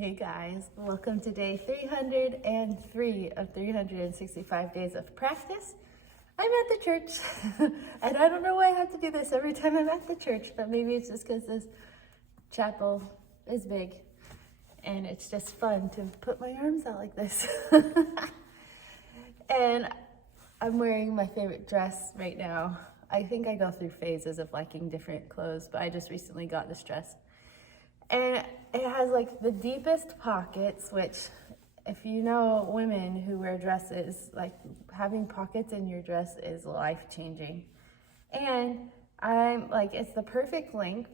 Hey guys, welcome to day 303 of 365 days of practice. I'm at the church, and I don't know why I have to do this every time I'm at the church, but maybe it's just because this chapel is big, and it's just fun to put my arms out like this. And I'm wearing my favorite dress right now. I think I go through phases of liking different clothes, but I just recently got this dress. And it has like the deepest pockets, which if you know women who wear dresses, like having pockets in your dress is life-changing. And I'm like, it's the perfect length,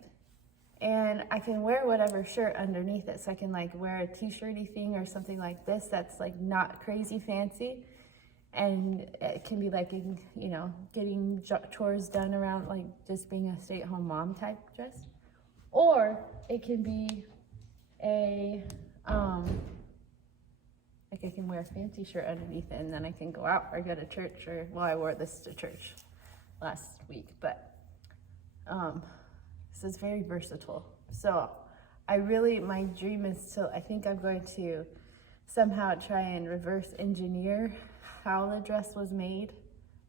and I can wear whatever shirt underneath it. So I can like wear a t-shirty thing or something like this that's like not crazy fancy. And it can be like, you know, getting chores done around like just being a stay-at-home mom type dress. Or it can be a, like I can wear a fancy shirt underneath it and then I can go out or go to church well, I wore this to church last week, but this is very versatile. So my dream is I think I'm going to somehow try and reverse engineer how the dress was made.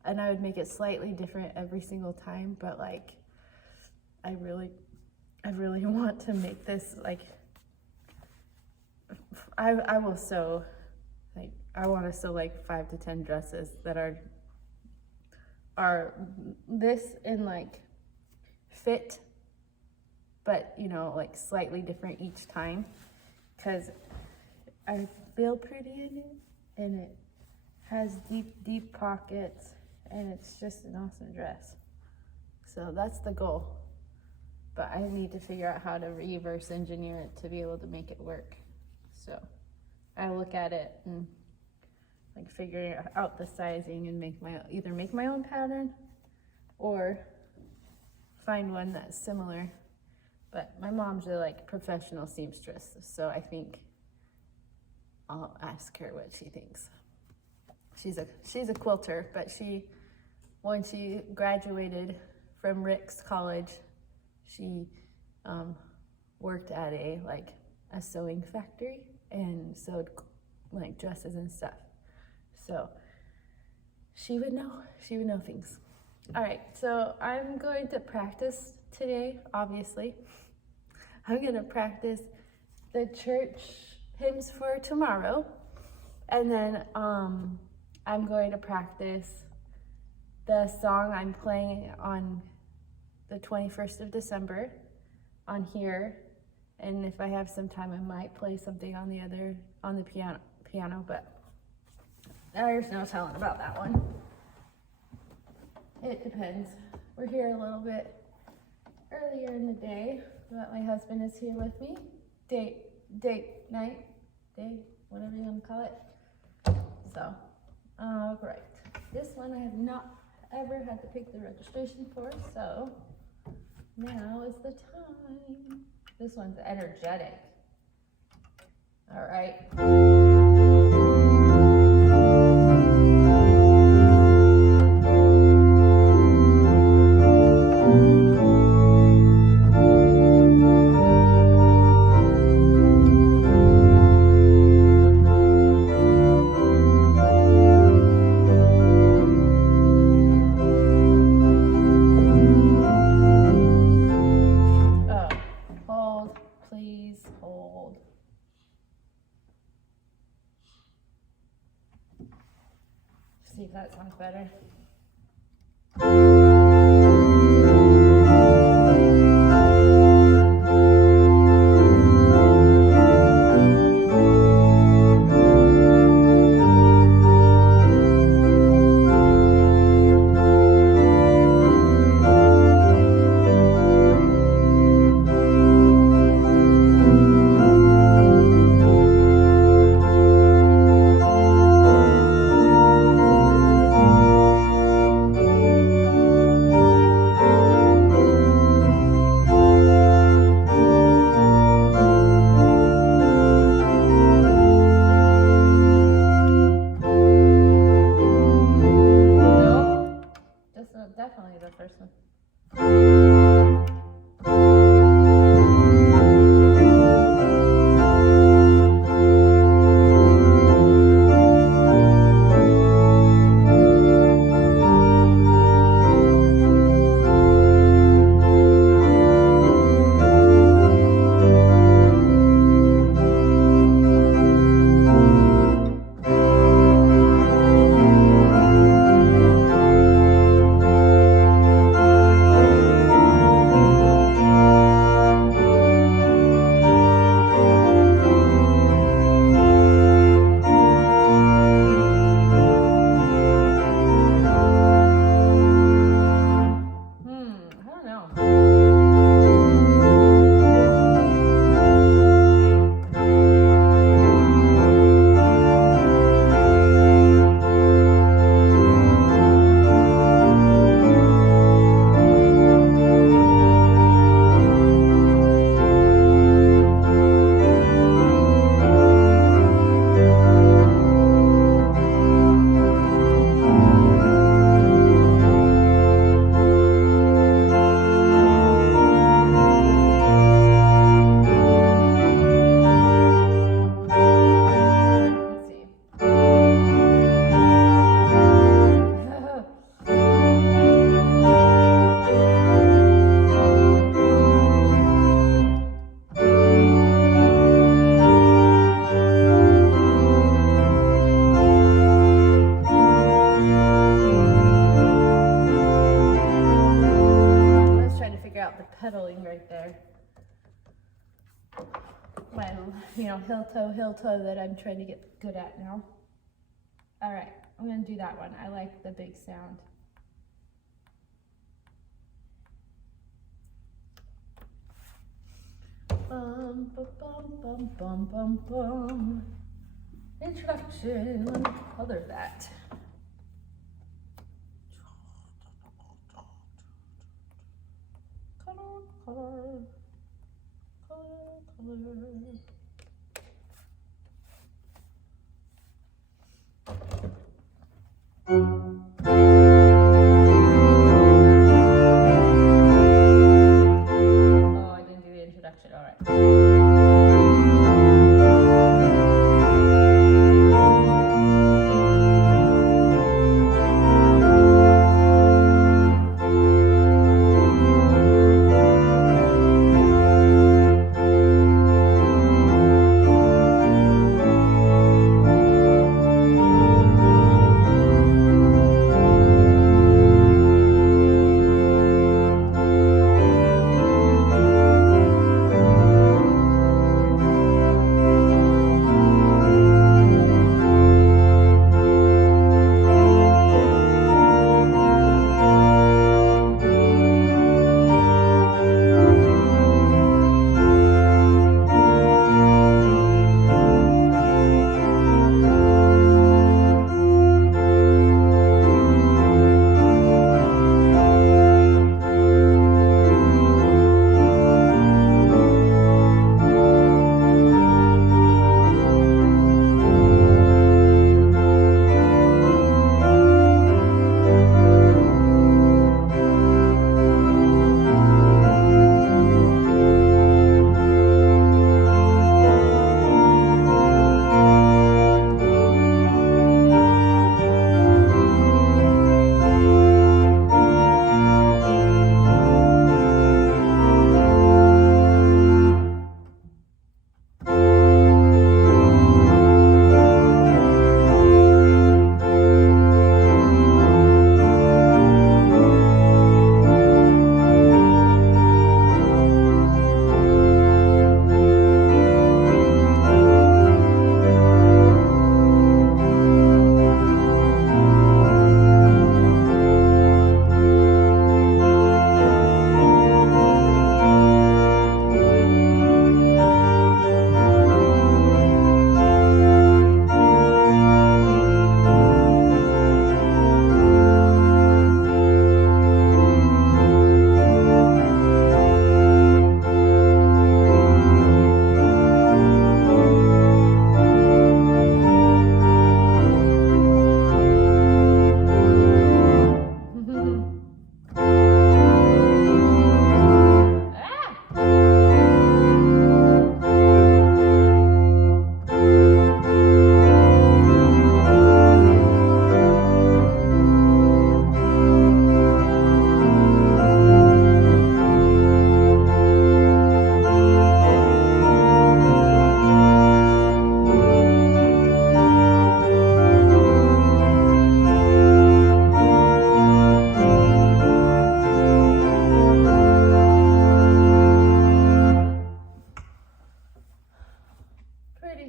And I would make it slightly different every single time, but like, I really want to make this like, I will sew, like, I want to sew like 5 to 10 dresses that are this in like fit, but you know, like slightly different each time, because I feel pretty in it, and it has deep pockets, and it's just an awesome dress. So that's the goal. But I need to figure out how to reverse engineer it to be able to make it work. So I look at it and like figure out the sizing and either make my own pattern or find one that's similar. But my mom's a like professional seamstress, so I think I'll ask her what she thinks. She's a quilter, but when she graduated from Rick's College, she worked at a sewing factory and sewed like dresses and stuff. So she would know things. All right, so I'm going to practice today, obviously. I'm gonna practice the church hymns for tomorrow. And then I'm going to practice the song I'm playing on the 21st of December on here, and if I have some time I might play something on the piano, but there's no telling about that one. It depends. We're here a little bit earlier in the day, but my husband is here with me. Date night, whatever you want to call it. So, right. This one I have not ever had to pick the registration for, so now is the time. This one's energetic. All right. See if that sounds better. heel toe that I'm trying to get good at now. All right, I'm gonna do that one. I like the big sound. Bum, bum, bum, bum, bum, bum. Introduction, let me color that. Color, color, color, color. Oh, I didn't do the introduction, all right.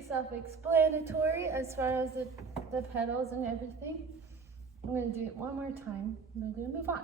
Self-explanatory as far as the pedals and everything. I'm going to do it one more time and then we're going to move on.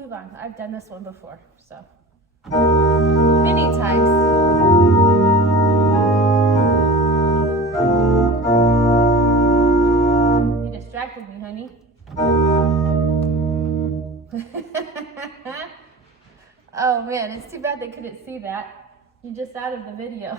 move on. I've done this one before, so many times. You distracted me, honey. Oh man, it's too bad they couldn't see that. You're just out of the video.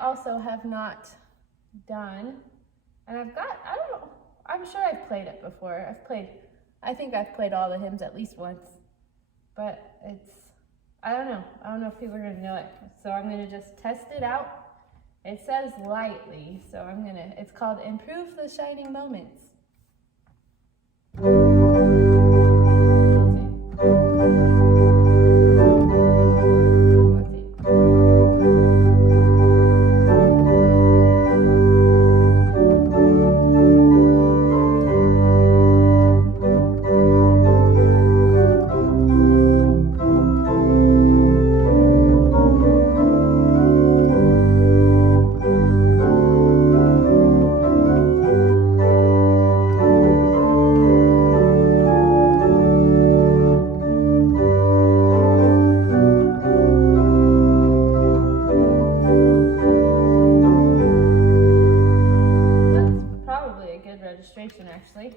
Also have not done, and I don't know, I'm sure I've played it before. I think I've played all the hymns at least once, but I don't know if people are going to know it, so I'm going to just test it out. It says lightly, so it's called Improve the Shining Moments. Registration actually.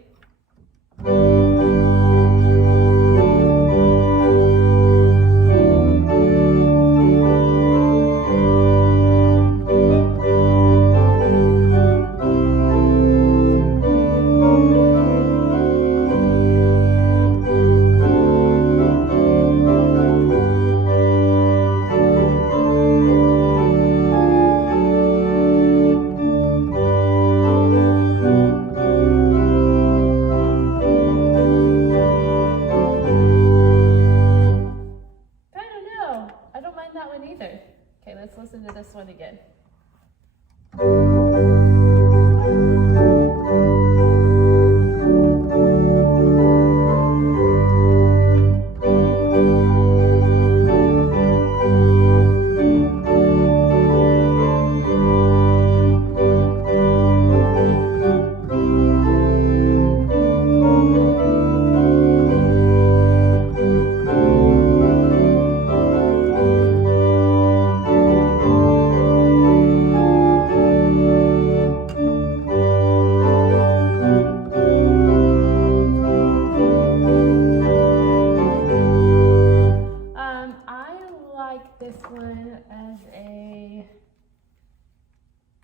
Either. Okay, let's listen to this one again.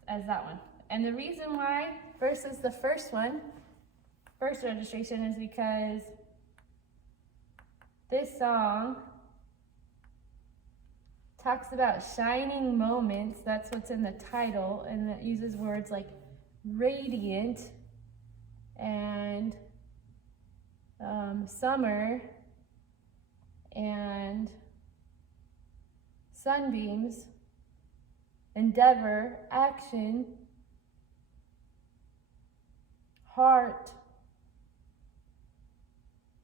As that one. And the reason why versus the first registration, is because this song talks about shining moments. That's what's in the title, and it uses words like radiant and summer and sunbeams, endeavor, action, heart,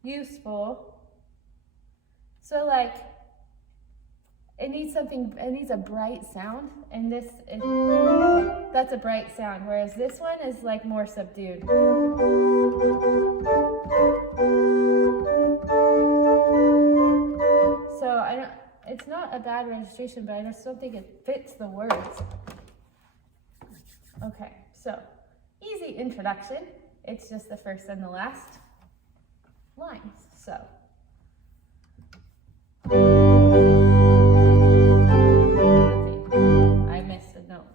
useful. So like, it needs a bright sound, and that's a bright sound, whereas this one is like more subdued. So it's not a bad registration, but I just don't think it fits the words. Okay, so easy introduction. It's just the first and the last lines. So. I missed a note.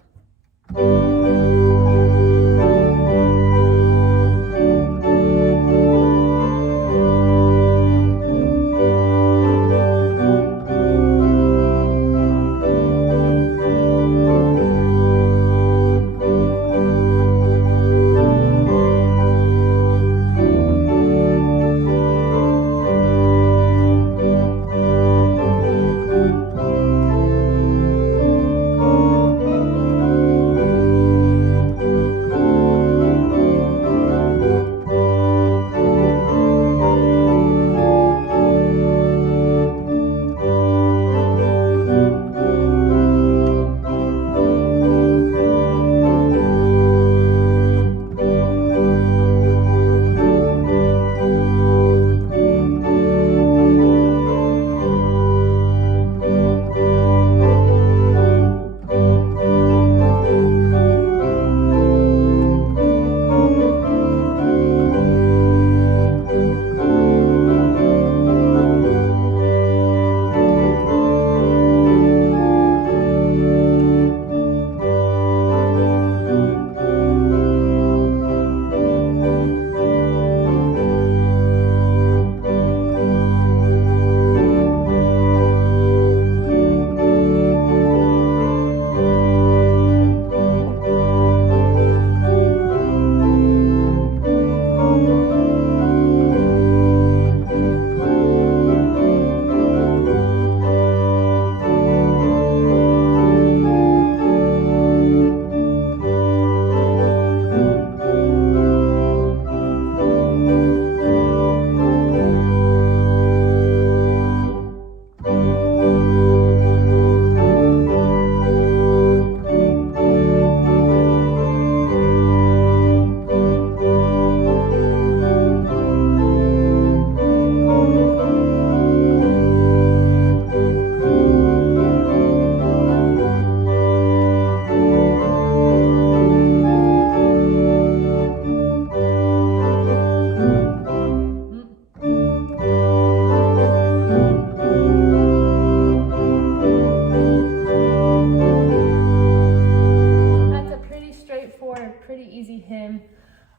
pretty easy hymn.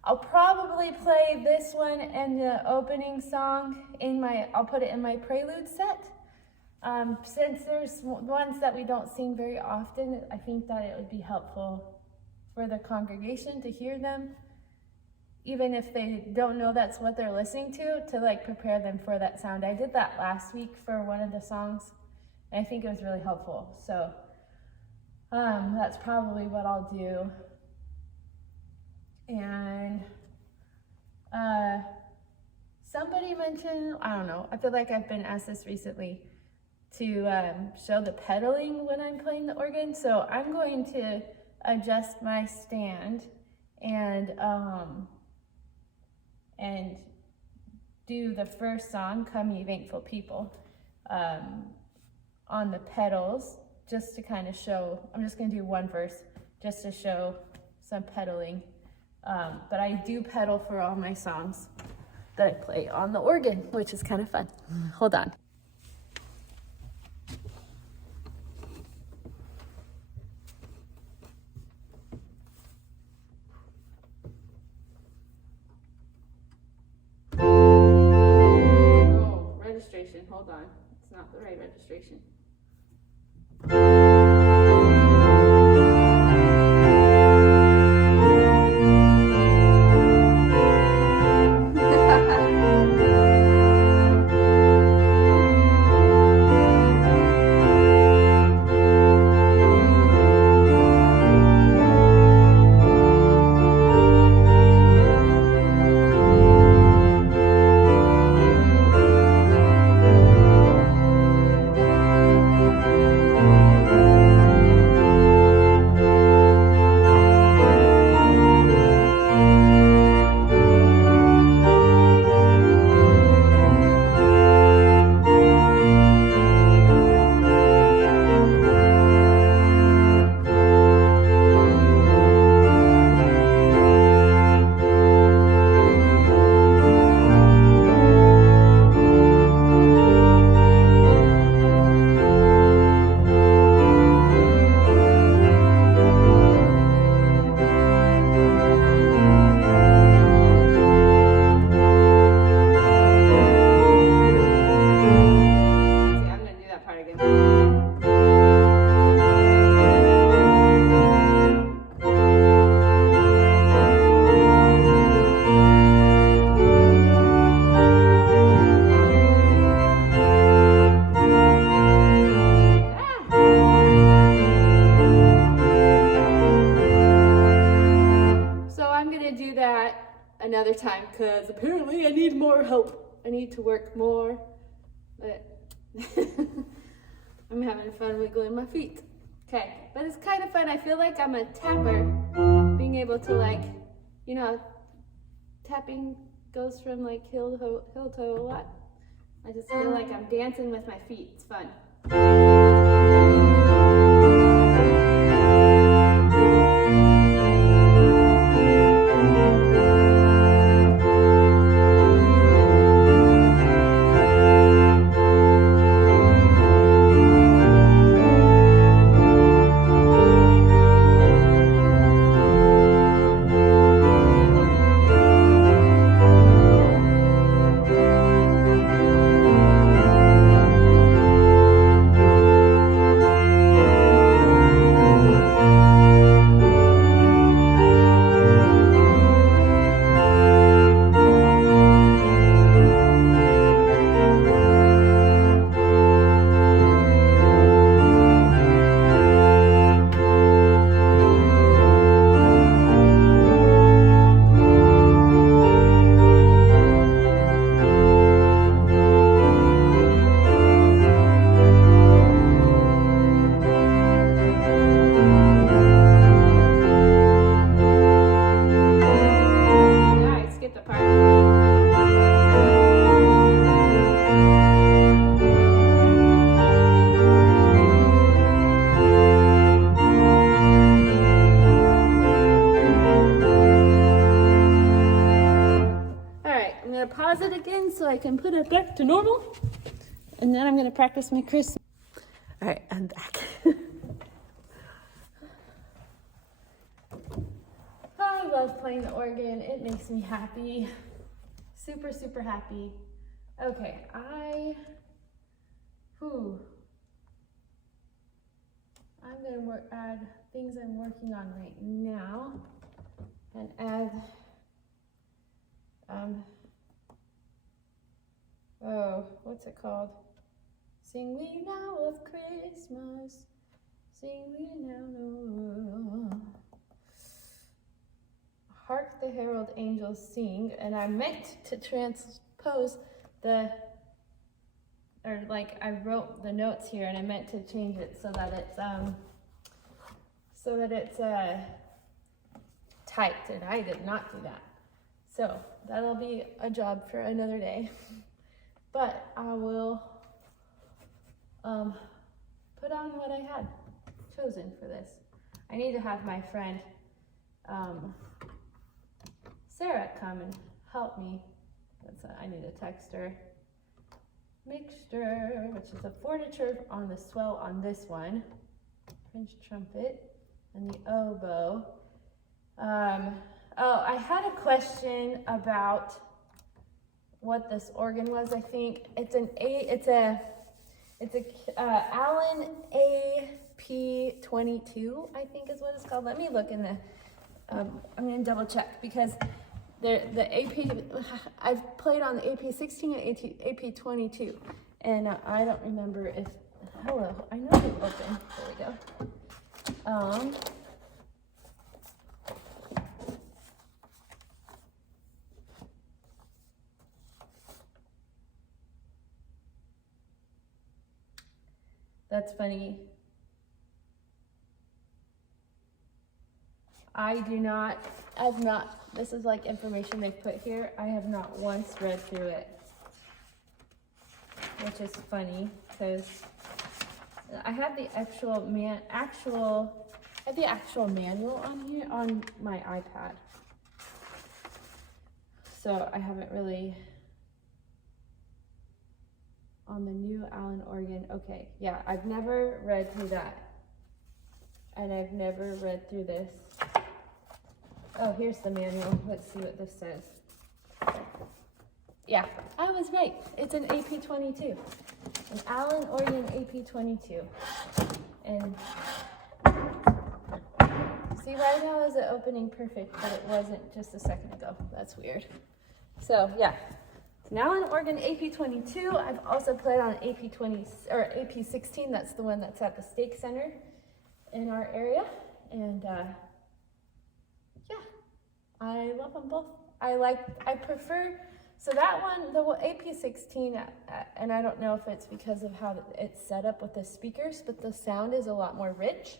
I'll probably play this one and the opening song I'll put it in my prelude set. Since there's ones that we don't sing very often, I think that it would be helpful for the congregation to hear them, even if they don't know that's what they're listening to like prepare them for that sound. I did that last week for one of the songs, and I think it was really helpful. So that's probably what I'll do. And somebody mentioned, I don't know, I feel like I've been asked this recently, to show the pedaling when I'm playing the organ. So I'm going to adjust my stand and do the first song, Come Ye Thankful People, on the pedals, just to kind of show. I'm just going to do one verse just to show some pedaling. But I do pedal for all my songs that I play on the organ, which is kind of fun. Hold on. Oh, registration. Hold on. It's not the right registration. Another time, because apparently I need more help. I need to work more, but I'm having fun wiggling my feet. Okay, but it's kind of fun. I feel like I'm a tapper, being able to, like, you know, tapping goes from like heel to a lot. I just feel like I'm dancing with my feet. It's fun. Pause it again so I can put it back to normal, and then I'm going to practice my Christmas. All right, I'm back. love playing the organ. It makes me happy. Super, super happy. Okay, I'm gonna add things I'm working on right now and add, what's it called? Sing we now of Christmas, sing we now. Hark the herald angels sing, and I meant to transpose I wrote the notes here, and I meant to change it so that it's typed, and I did not do that. So that'll be a job for another day. But I will put on what I had chosen for this. I need to have my friend Sarah come and help me. I need to text her. Mixture, which is a fortitude on the swell on this one, French trumpet, and the oboe. I had a question about what this organ was. I think it's Allen AP22. I think is what it's called. Let me look in the. I'm gonna double check because the AP, I've played on the AP16 and AP22, and I don't remember if, hello, I know it's open, there we go. That's funny. This is like information they put here. I have not once read through it, which is funny because I have the actual manual on here on my iPad. So I haven't really, on the new Allen organ. Okay, yeah, I've never read through that. And I've never read through this. Oh, here's the manual. Let's see what this says. Yeah, I was right. It's an AP22. An Allen organ AP22. And see, right now is it opening perfect, but it wasn't just a second ago. That's weird. So yeah, it's an Allen organ AP22. I've also played on AP20 or AP16. That's the one that's at the Stake Center in our area. And yeah, I love them both. I prefer, so that one, the AP16, and I don't know if it's because of how it's set up with the speakers, but the sound is a lot more rich.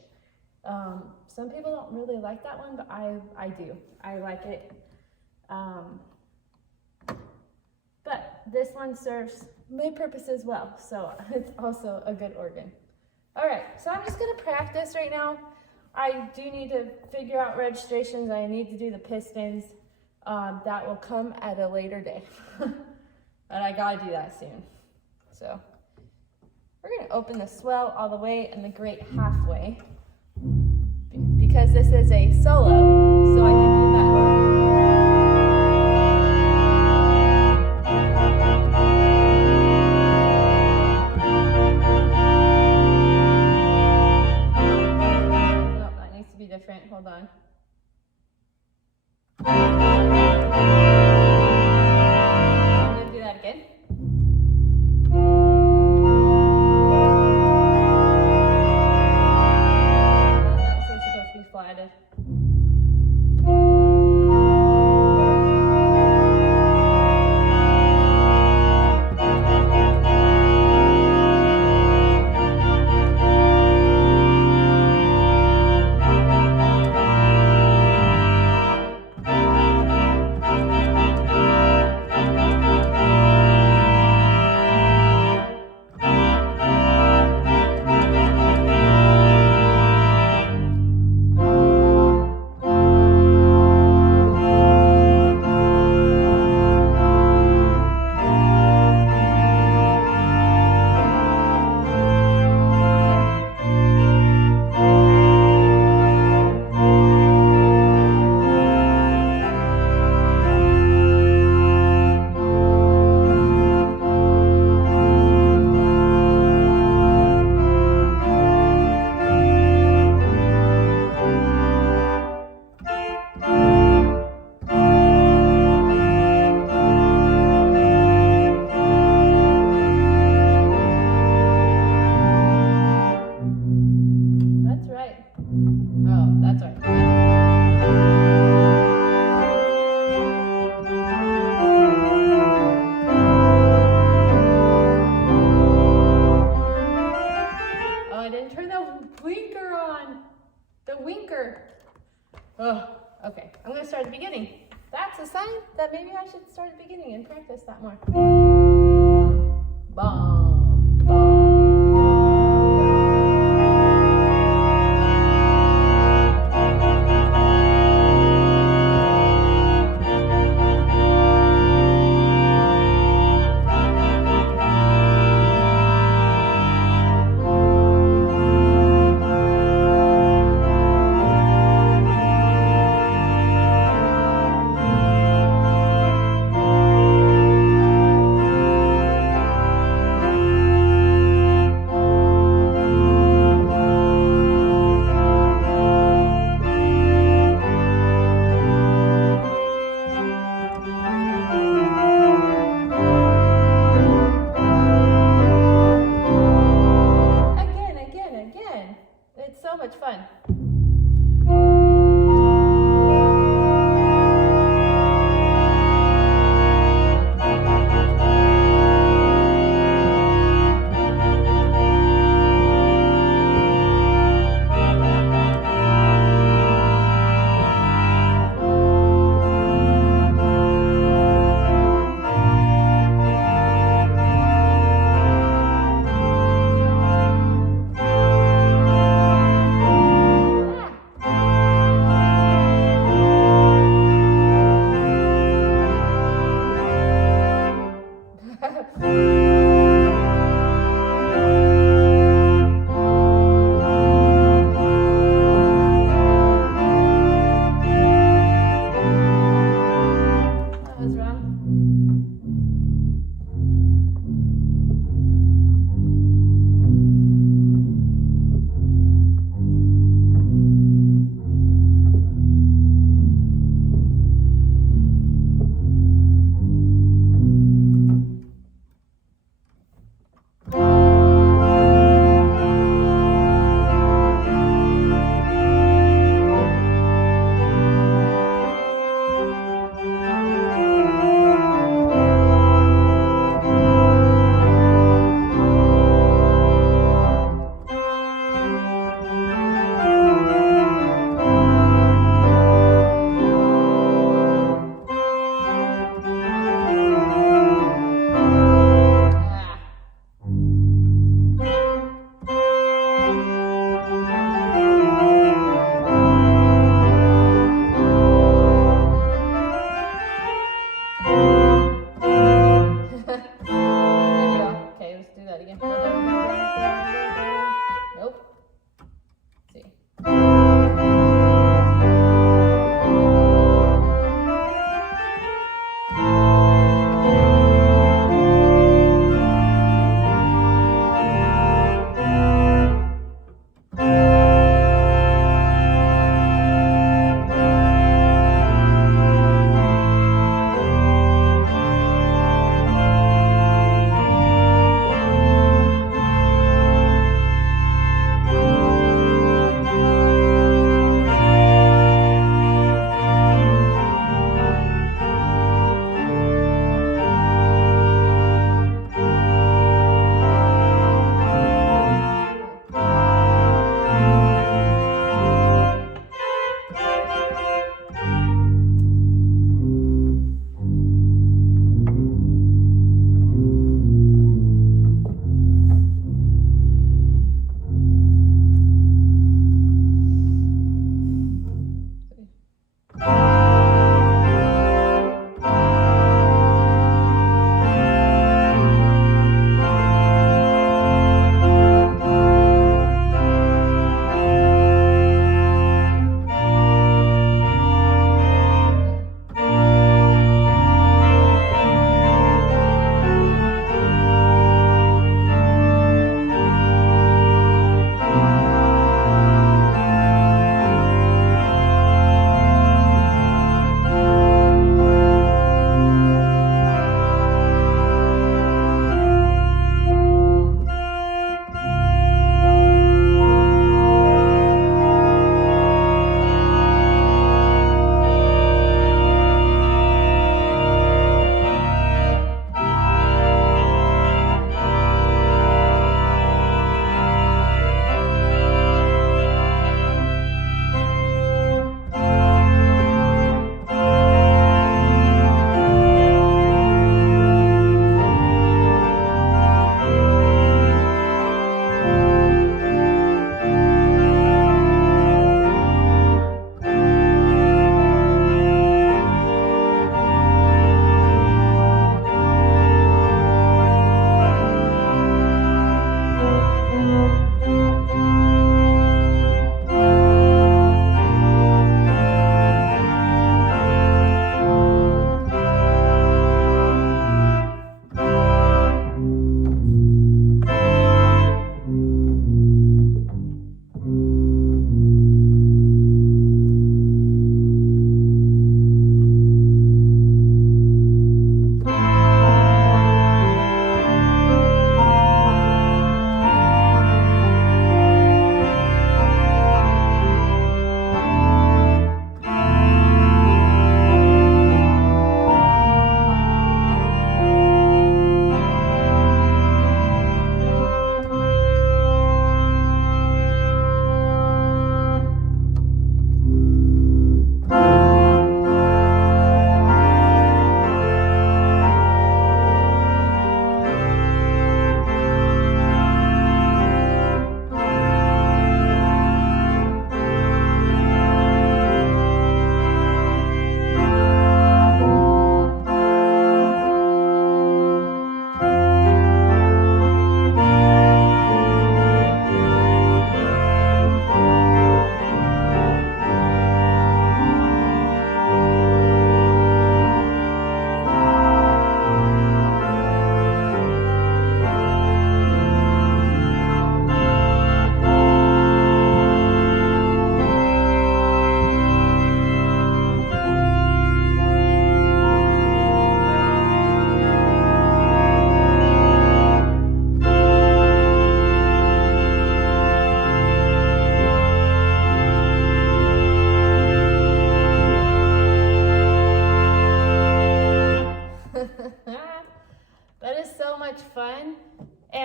Some people don't really like that one, but I do. I like it. But this one serves my purpose as well, so it's also a good organ. All right, so I'm just gonna practice right now. I do need to figure out registrations. I need to do the pistons. That will come at a later day. But I gotta do that soon. So we're gonna open the swell all the way and the great halfway. Because this is a solo, so I can do that. Different. Hold on. I'm going to do that again. That's supposed to be flatted. that's a sign that maybe I should start at the beginning and practice that more. Bum,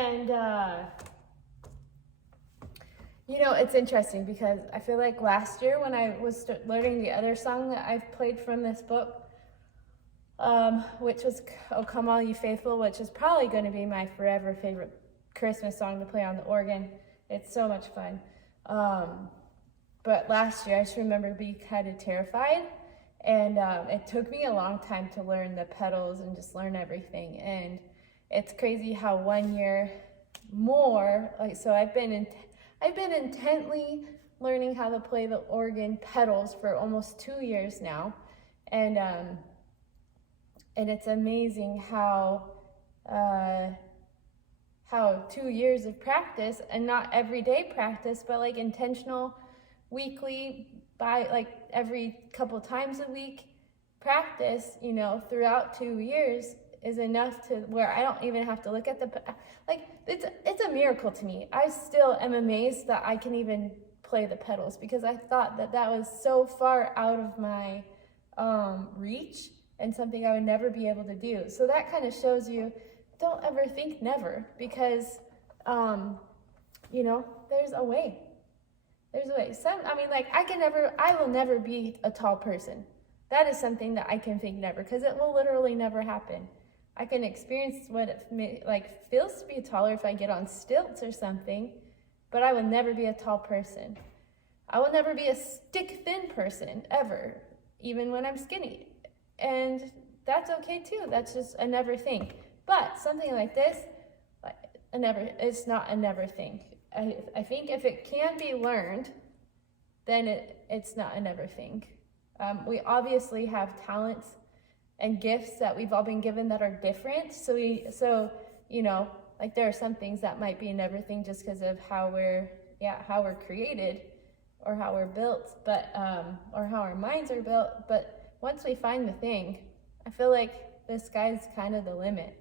And, you know, it's interesting because I feel like last year when I was learning the other song that I've played from this book, which was "Oh Come All You Faithful," which is probably going to be my forever favorite Christmas song to play on the organ. It's so much fun. But last year I just remember being kind of terrified, and it took me a long time to learn the pedals and just learn everything. And it's crazy how 1 year more, like, so I've been intently learning how to play the organ pedals for almost 2 years now, and it's amazing how 2 years of practice, and not everyday practice, but like intentional, weekly, by like every couple times a week practice, you know, throughout 2 years is enough to where I don't even have to look at the, like, it's a miracle to me. I still am amazed that I can even play the pedals, because I thought that was so far out of my reach and something I would never be able to do. So that kind of shows you, don't ever think never, because you know, there's a way. There's a way. I will never be a tall person. That is something that I can think never, because it will literally never happen. I can experience what it feels to be taller if I get on stilts or something, but I will never be a tall person. I will never be a stick thin person ever, even when I'm skinny. And that's okay too. That's just a never thing. But something like this, it's not a never thing. I think if it can be learned, then it's not a never thing. We obviously have talents and gifts that we've all been given that are different. So you know, like, there are some things that might be a never thing just because of how we're created, or how we're built, but or how our minds are built. But once we find the thing, I feel like the sky's kind of the limit.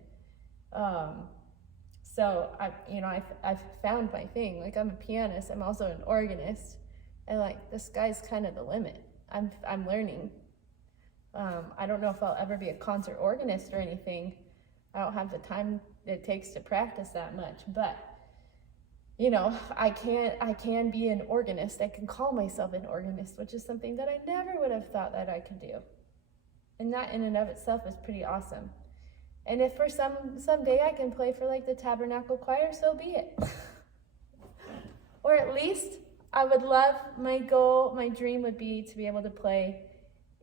So I've found my thing. Like, I'm a pianist, I'm also an organist, and like, the sky's kind of the limit. I'm learning. I don't know if I'll ever be a concert organist or anything. I don't have the time it takes to practice that much, but you know, I can be an organist. I can call myself an organist, which is something that I never would have thought that I could do. And that in and of itself is pretty awesome. And if for someday I can play for like the Tabernacle Choir, so be it. Or at least I would love, my dream would be to be able to play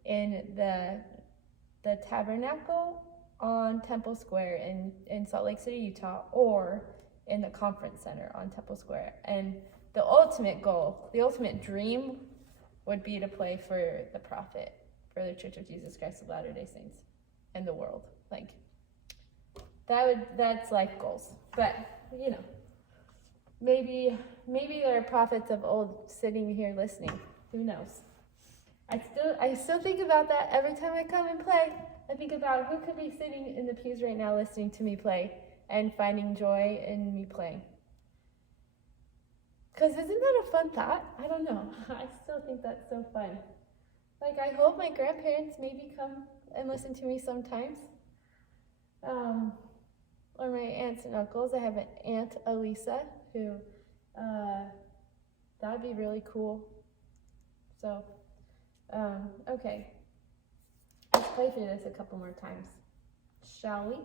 in the Tabernacle on Temple Square in Salt Lake City, Utah, or in the Conference Center on Temple Square. And the ultimate goal, the ultimate dream would be to play for the Prophet, for the Church of Jesus Christ of Latter-day Saints and the world. Like, that's life goals. But, you know, maybe there are prophets of old sitting here listening. Who knows? I still think about that every time I come and play. I think about who could be sitting in the pews right now listening to me play and finding joy in me playing. Because isn't that a fun thought? I don't know. I still think that's so fun. Like, I hope my grandparents maybe come and listen to me sometimes. Or my aunts and uncles. I have an Aunt Elisa who, that would be really cool. So, okay. Let's play through this a couple more times. Shall we?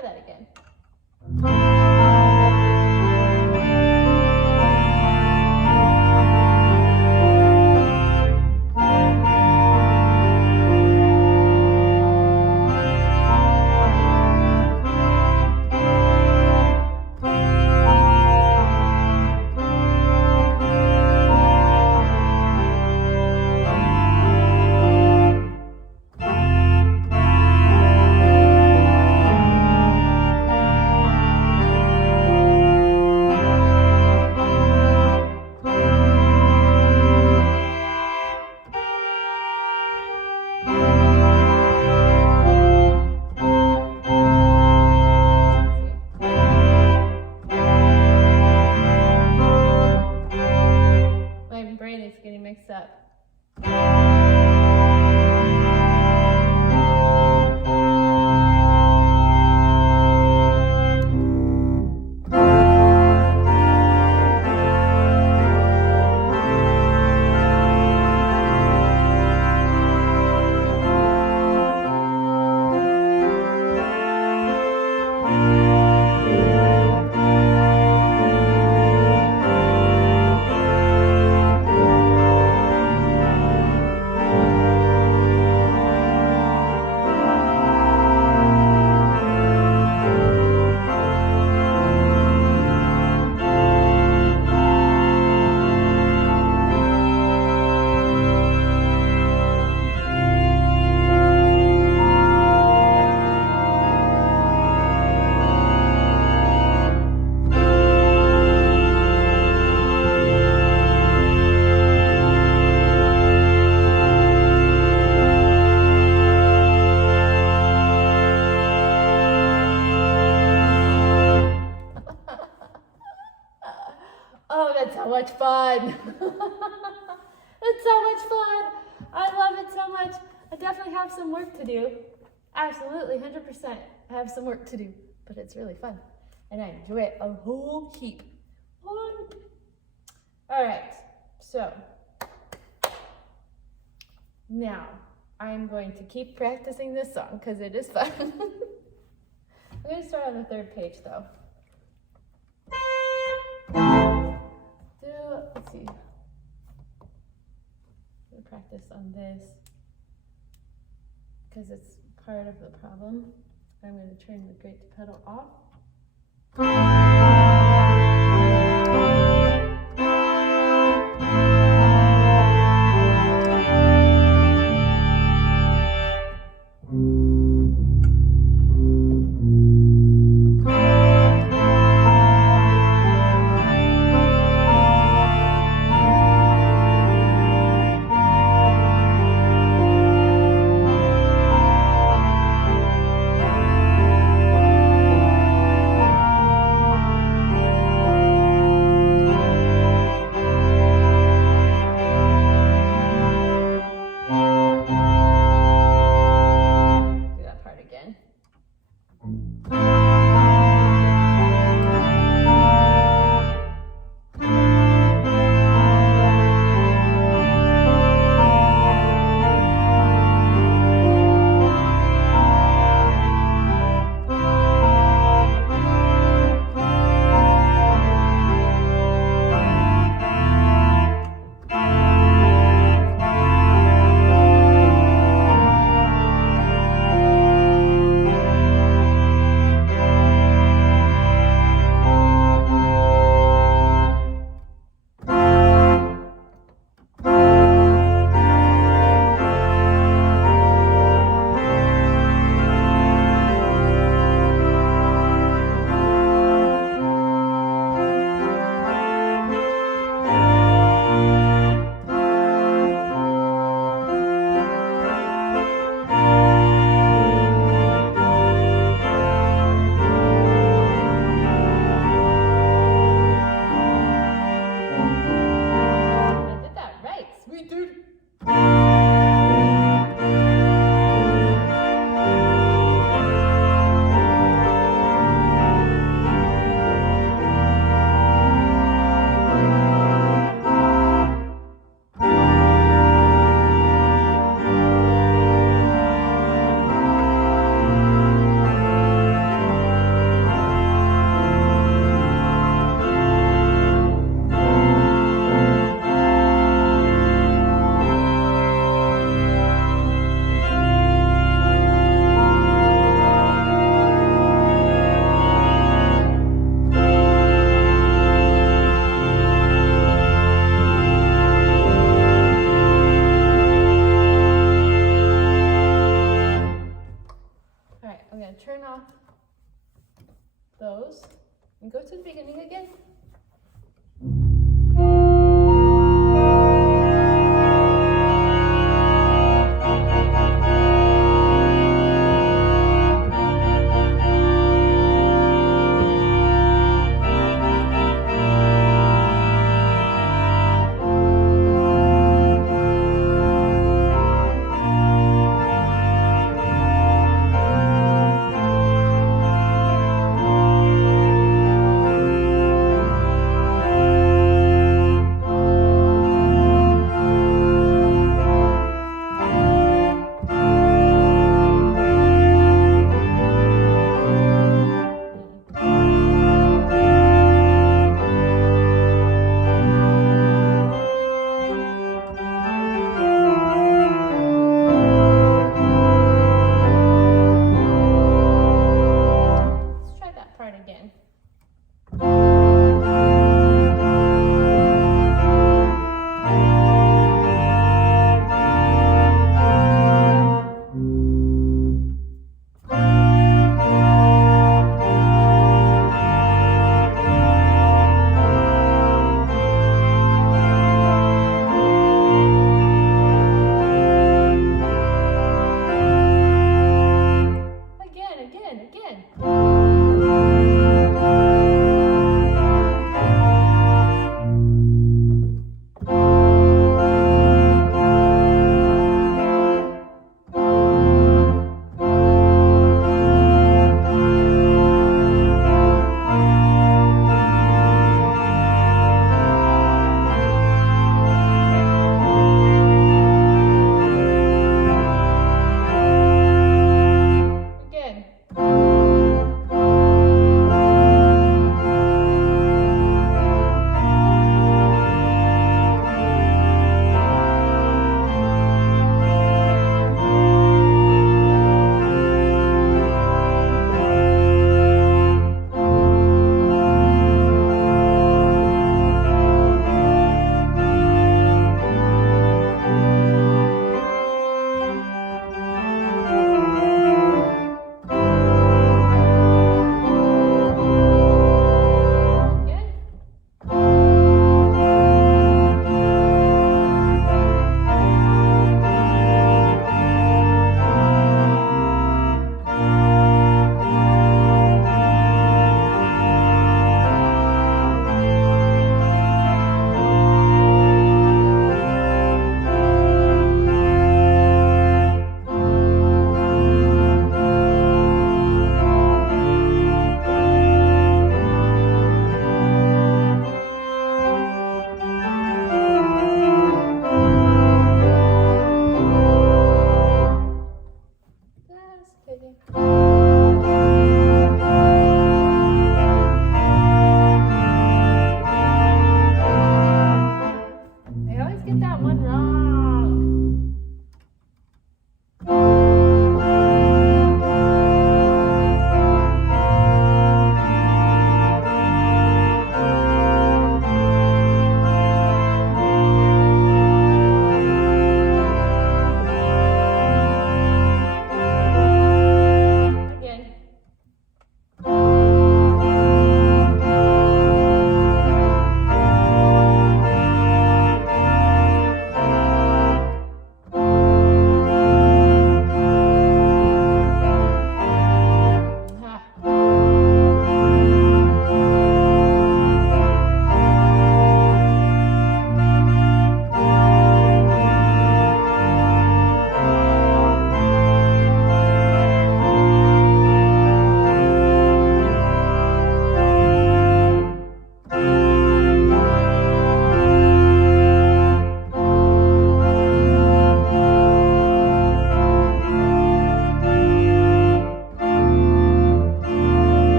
try that again. Mixed up. Oh, that's so much fun. It's so much fun. I love it so much. I definitely have some work to do. Absolutely, 100%. I have some work to do, but it's really fun. And I enjoy it a whole heap. All right, so now I'm going to keep practicing this song because it is fun. I'm going to start on the third page though. Let's see. I'm going to practice on this because it's part of the problem. I'm going to turn the great pedal off. turn off those and go to the beginning again.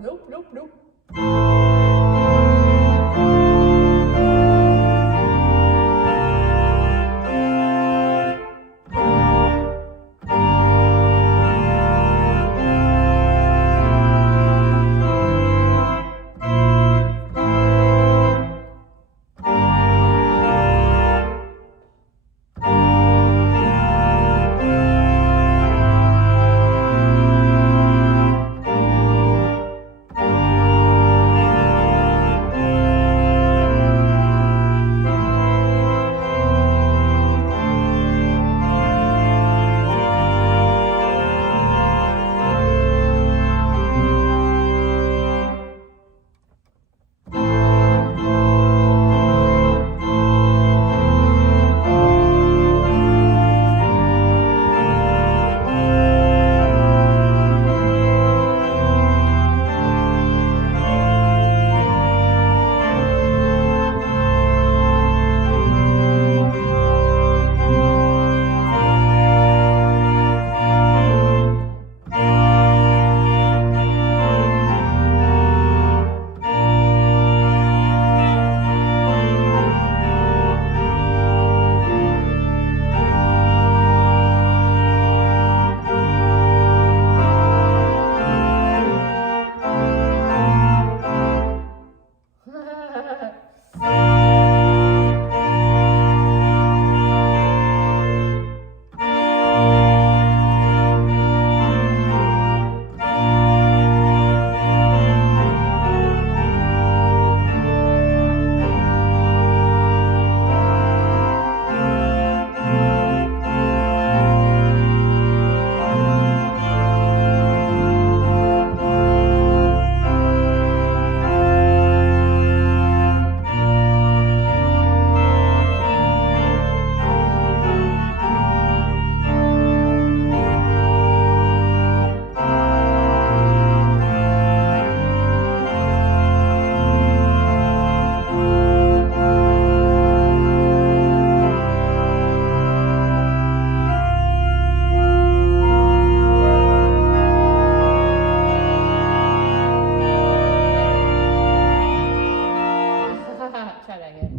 Nope, nope, nope. Try that again.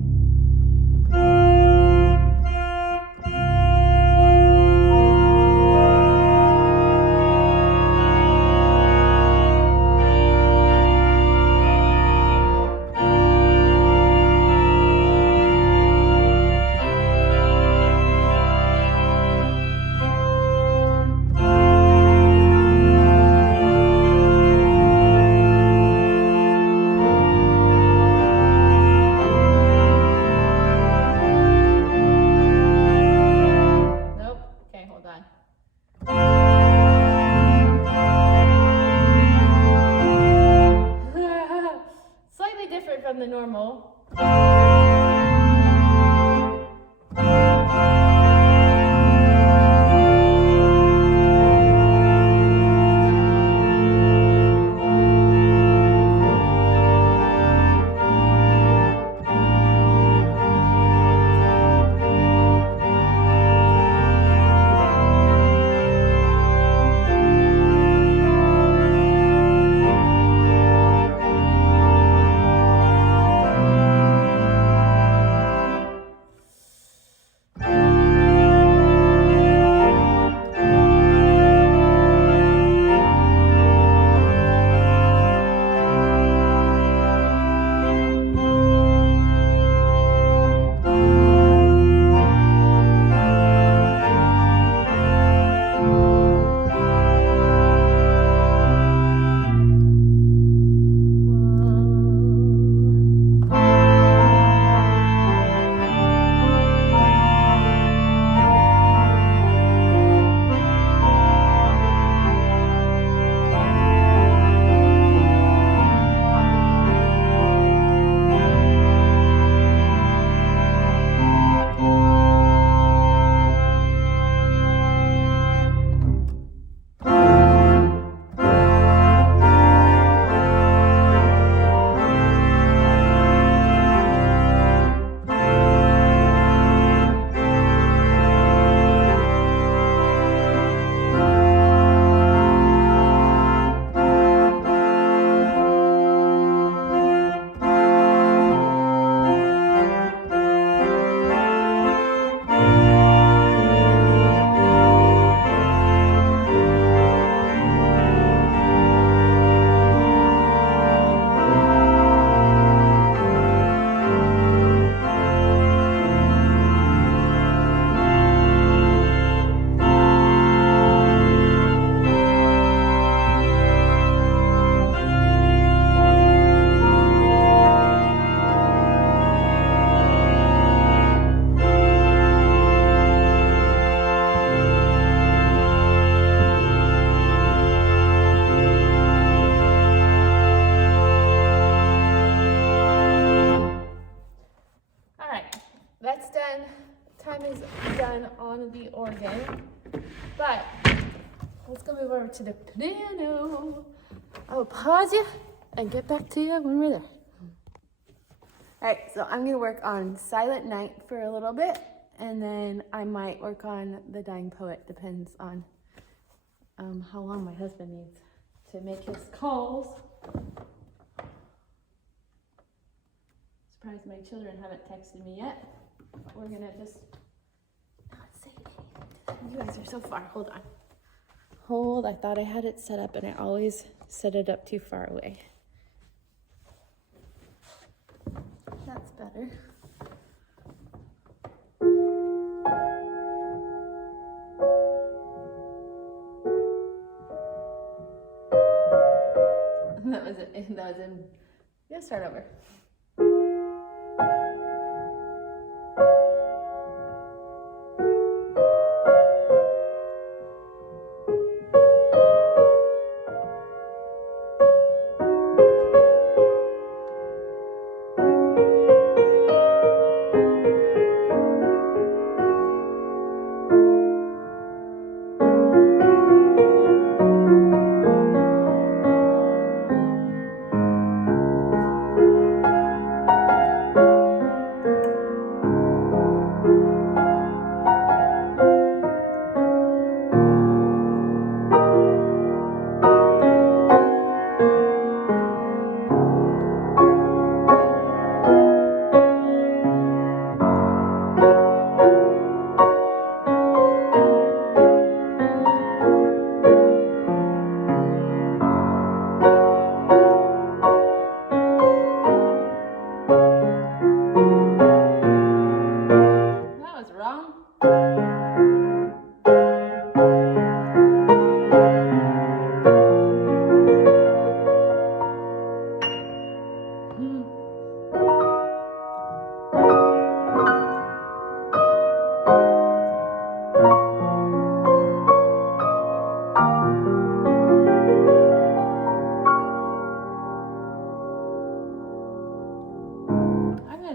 Nope. Okay, hold on. Slightly different from the normal. move over to the piano. I will pause you and get back to you when we're there. All right, so I'm gonna work on Silent Night for a little bit, and then I might work on The Dying Poet. Depends on how long my husband needs to make his calls. Surprised my children haven't texted me yet. But we're gonna just not say anything. You guys are so far. Hold on. Hold. I thought I had it set up, and I always set it up too far away. That's better. That was it. That was in. Yeah, start over.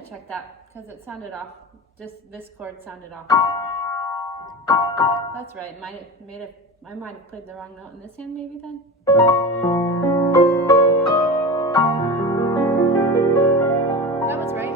Check that because it sounded off. Just this chord sounded off. That's right. I might have played the wrong note in this hand maybe then. That was right.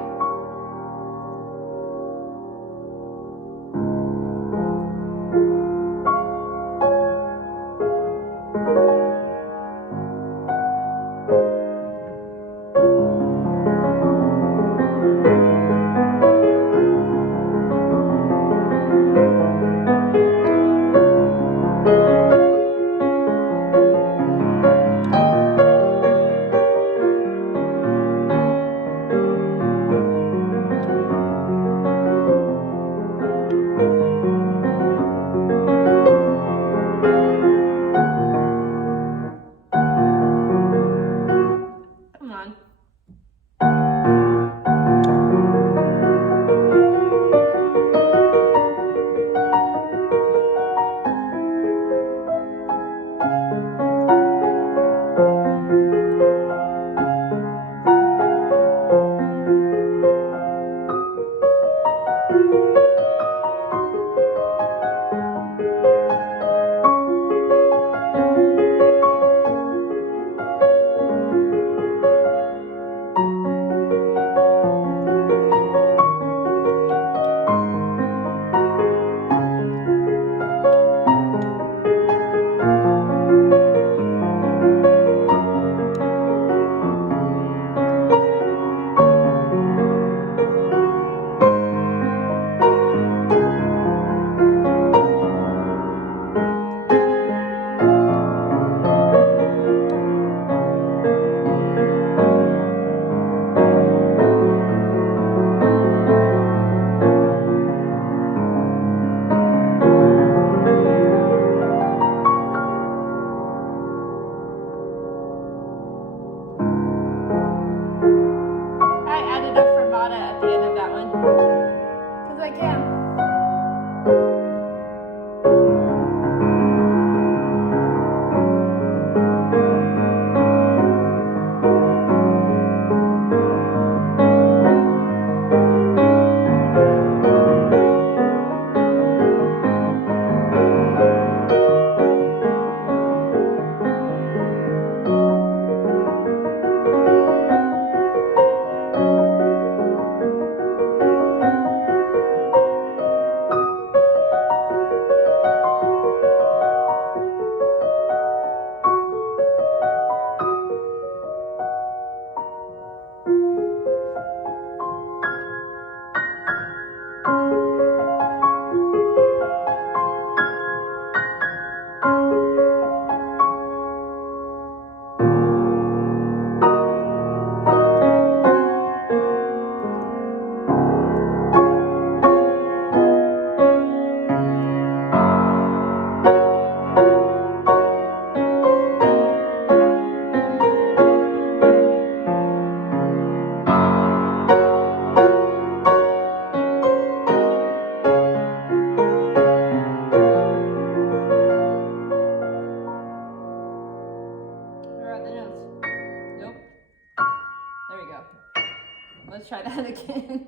let's try that again.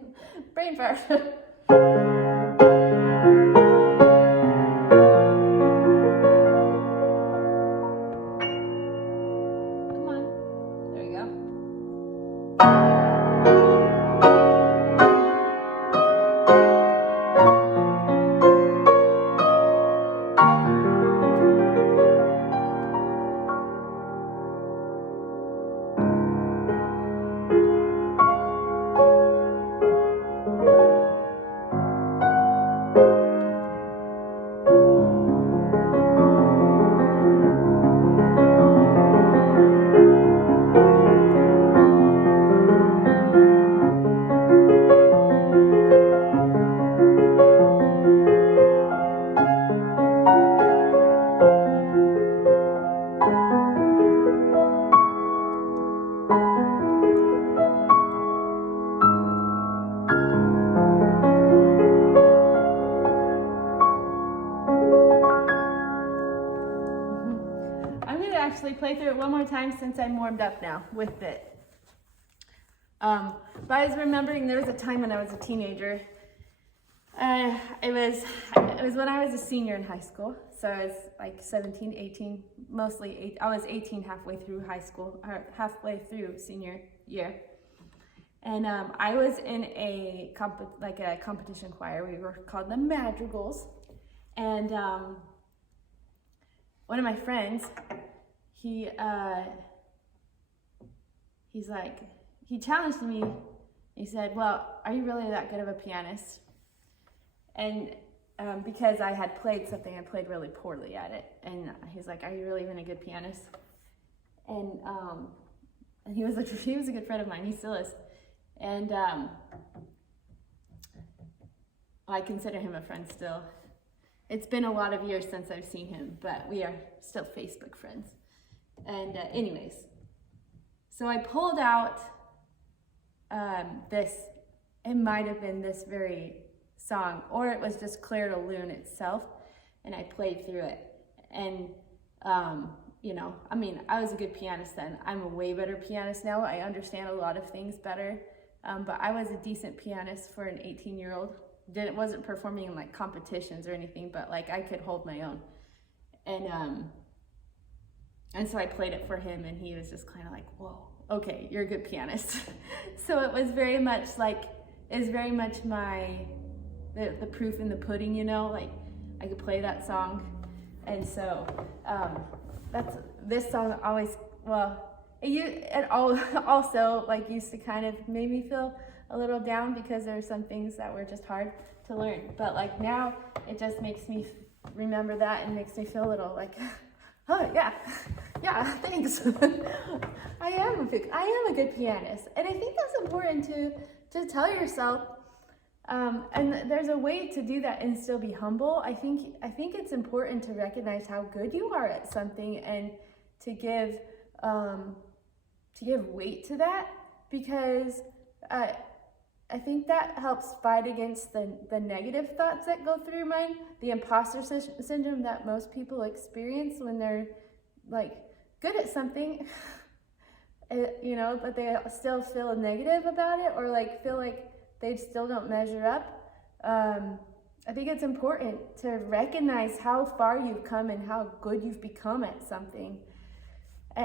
Brain fart. Actually play through it one more time since I'm warmed up now with it. But I was remembering there was a time when I was a teenager. It was when I was a senior in high school. So I was like 17, 18, mostly I was 18 halfway through high school, or halfway through senior year. And I was in a competition choir. We were called the Madrigals. And one of my friends, he challenged me. He said, well, are you really that good of a pianist? And because I had played something, I played really poorly at it. And he's like, are you really even a good pianist? And he was a good friend of mine. He still is. And I consider him a friend still. It's been a lot of years since I've seen him, but we are still Facebook friends. And anyways, so I pulled out this, it might have been this very song, or it was just Claire de Lune itself, and I played through it. And, you know, I mean, I was a good pianist then. I'm a way better pianist now. I understand a lot of things better, but I was a decent pianist for an 18-year-old. Wasn't performing in like competitions or anything, but like I could hold my own. And so I played it for him, and he was just kind of like, whoa, okay, you're a good pianist. So it was very much like, the proof in the pudding, you know, like I could play that song. And so this song always, well, it also like used to kind of made me feel a little down because there are some things that were just hard to learn. But like now it just makes me remember that and makes me feel a little like, oh yeah, thanks. I am a good pianist. And I think that's important to tell yourself. And there's a way to do that and still be humble. I think it's important to recognize how good you are at something and to give weight to that, because I think that helps fight against the negative thoughts that go through your mind, the imposter syndrome that most people experience when they're like good at something, you know, but they still feel negative about it, or like feel like they still don't measure up. I think it's important to recognize how far you've come and how good you've become at something.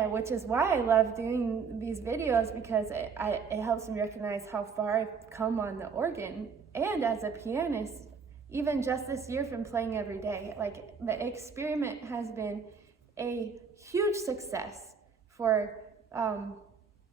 Which is why I love doing these videos, because it helps me recognize how far I've come on the organ and as a pianist, even just this year from playing every day. Like, the experiment has been a huge success for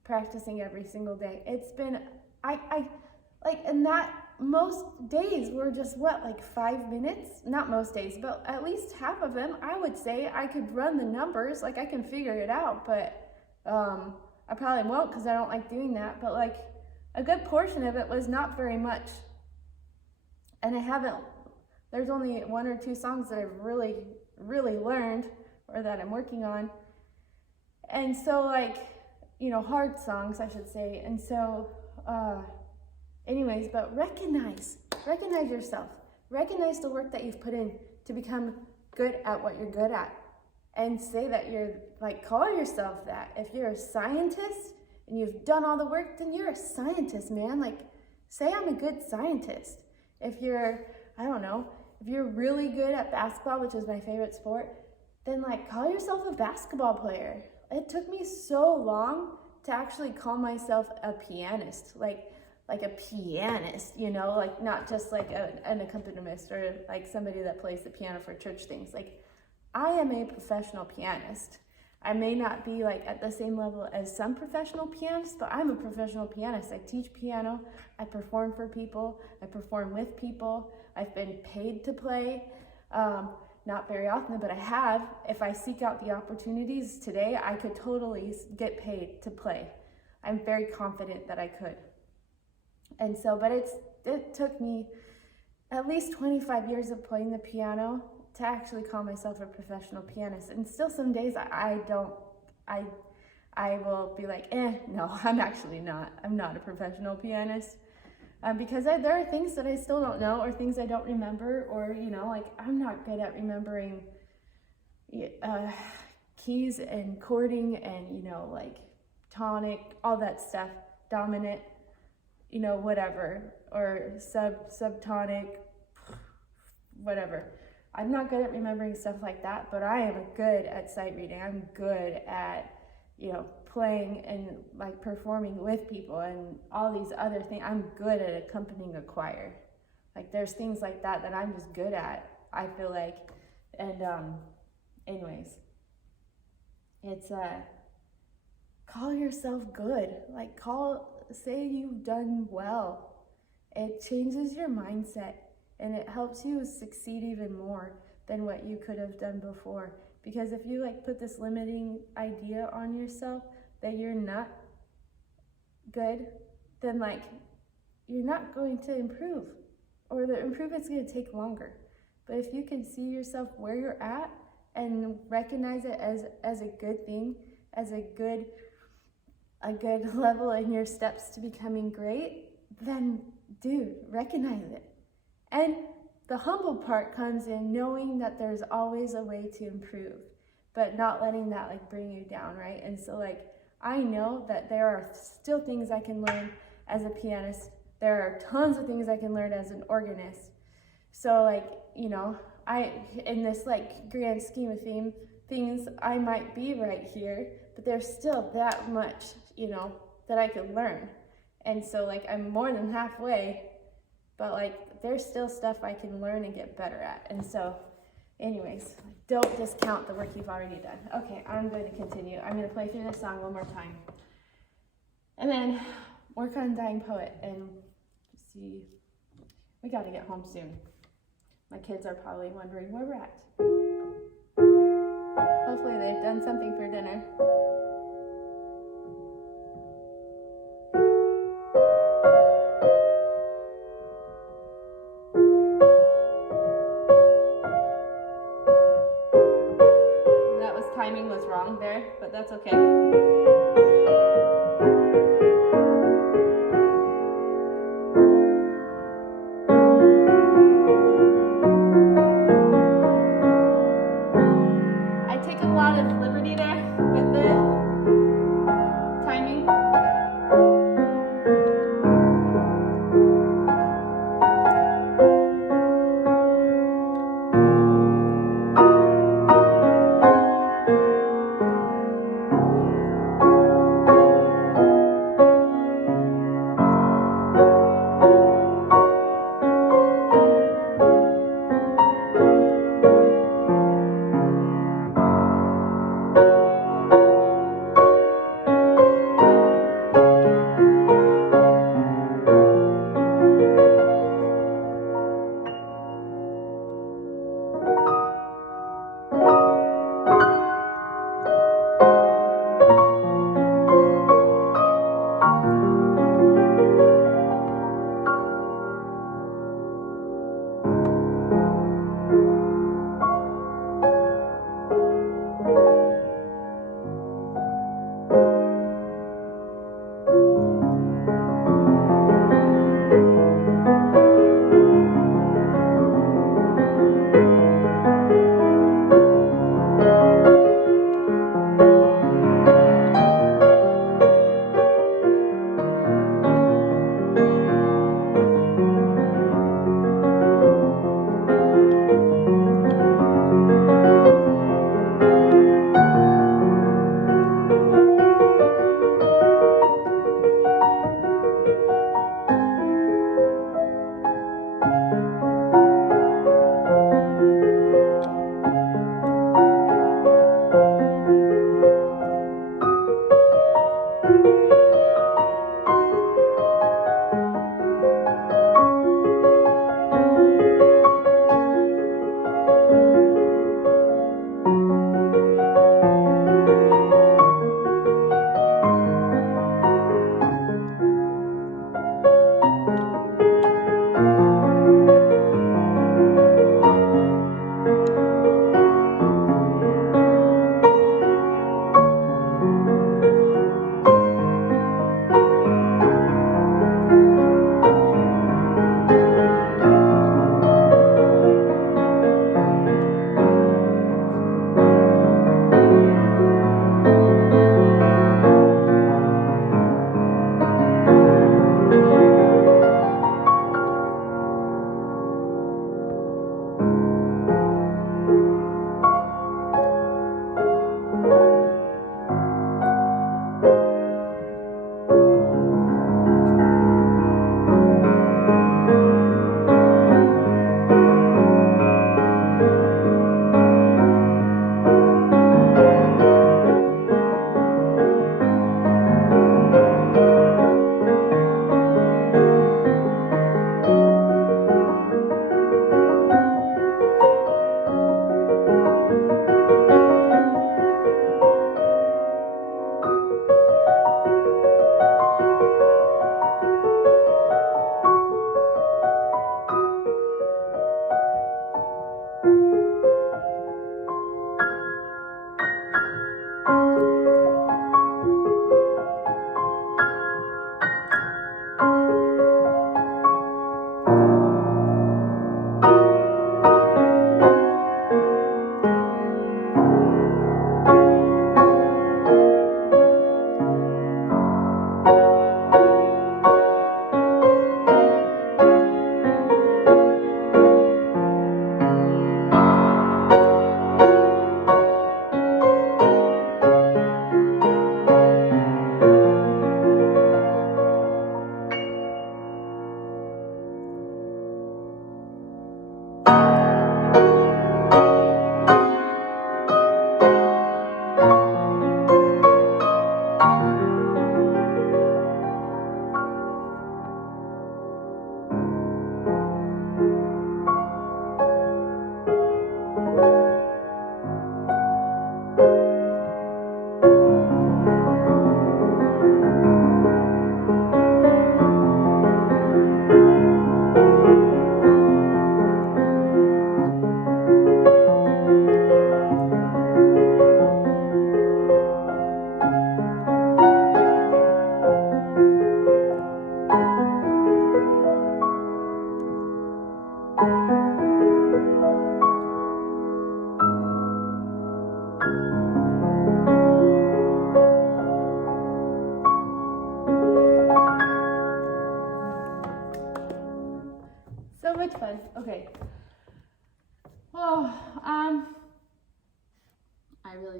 practicing every single day. It's been, and that most days were just like 5 minutes? Not most days, but at least half of them, I would say I could run the numbers, like I can figure it out, but I probably won't because I don't like doing that. But like a good portion of it was not very much. And there's only 1 or 2 songs that I've really, really learned, or that I'm working on. And so like, you know, hard songs, I should say. And so, anyways, but recognize yourself. Recognize the work that you've put in to become good at what you're good at. And say that you're, like, call yourself that. If you're a scientist, and you've done all the work, then you're a scientist, man. Like, say I'm a good scientist. If you're, I don't know, if you're really good at basketball, which is my favorite sport, then like call yourself a basketball player. It took me so long to actually call myself a pianist, like a pianist, you know, like not just like an accompanist or like somebody that plays the piano for church things. Like, I am a professional pianist. I may not be like at the same level as some professional pianists, but I'm a professional pianist. I teach piano, I perform for people, I perform with people, I've been paid to play, not very often, but I have. If I seek out the opportunities today, I could totally get paid to play. I'm very confident that I could. And so, but it took me at least 25 years of playing the piano to actually call myself a professional pianist. And still some days I will be like, no, I'm actually not. I'm not a professional pianist. Because there are things that I still don't know, or things I don't remember, or, you know, like I'm not good at remembering keys and chording and, you know, like tonic, all that stuff, dominant, you know, whatever, or subtonic, whatever. I'm not good at remembering stuff like that, but I am good at sight reading. I'm good at, you know, playing and like performing with people and all these other things. I'm good at accompanying a choir. Like, there's things like that that I'm just good at, I feel like. And anyways, it's call yourself good. Like, say you've done well. It changes your mindset and it helps you succeed even more than what you could have done before. Because if you like put this limiting idea on yourself that you're not good, then like you're not going to improve, or the improvement's going to take longer. But if you can see yourself where you're at and recognize it as a good thing, as a good level in your steps to becoming great, then dude, recognize it. And the humble part comes in knowing that there's always a way to improve, but not letting that like bring you down, right? And so like, I know that there are still things I can learn as a pianist. There are tons of things I can learn as an organist. So like, you know, in this like grand scheme of things, I might be right here, but there's still that much, you know, that I could learn. And so like, I'm more than halfway, but like, there's still stuff I can learn and get better at. And so anyways, don't discount the work you've already done. Okay, I'm going to continue. I'm going to play through this song one more time. And then work on Dying Poet and see, we got to get home soon. My kids are probably wondering where we're at. Hopefully they've done something for dinner. Timing was wrong there, but that's okay. I take a lot of liberty there with the timing.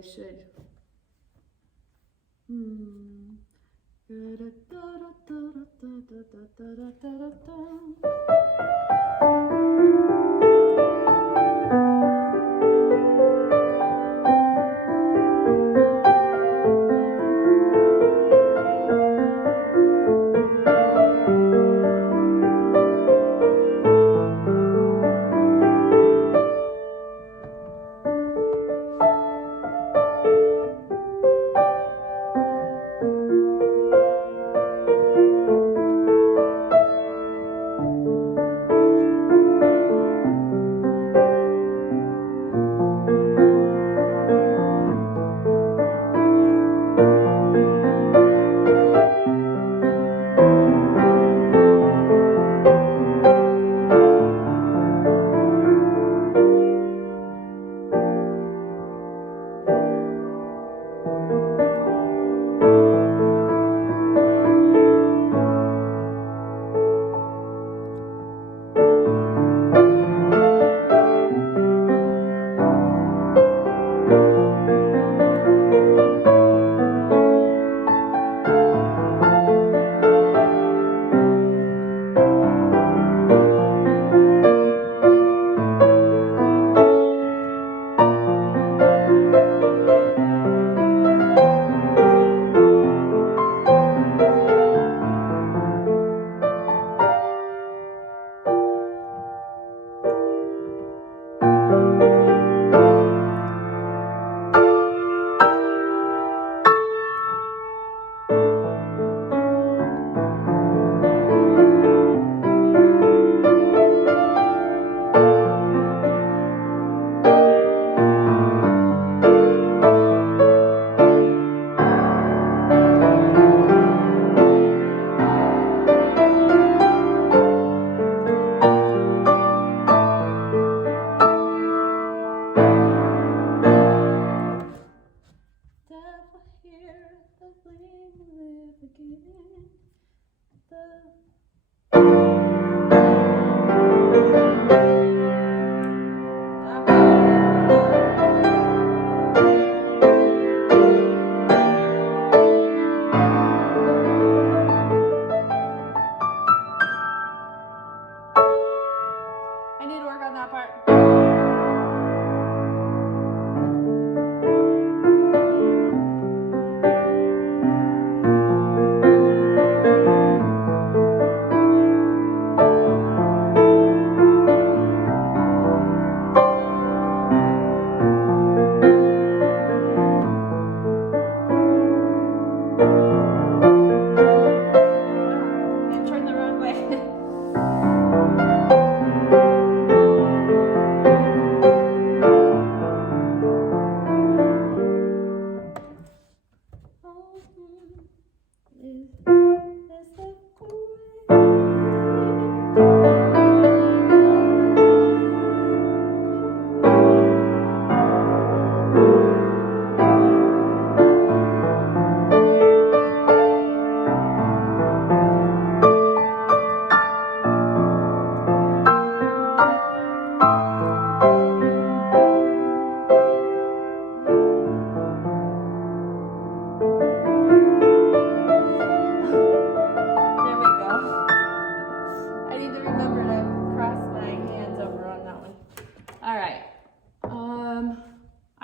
really should.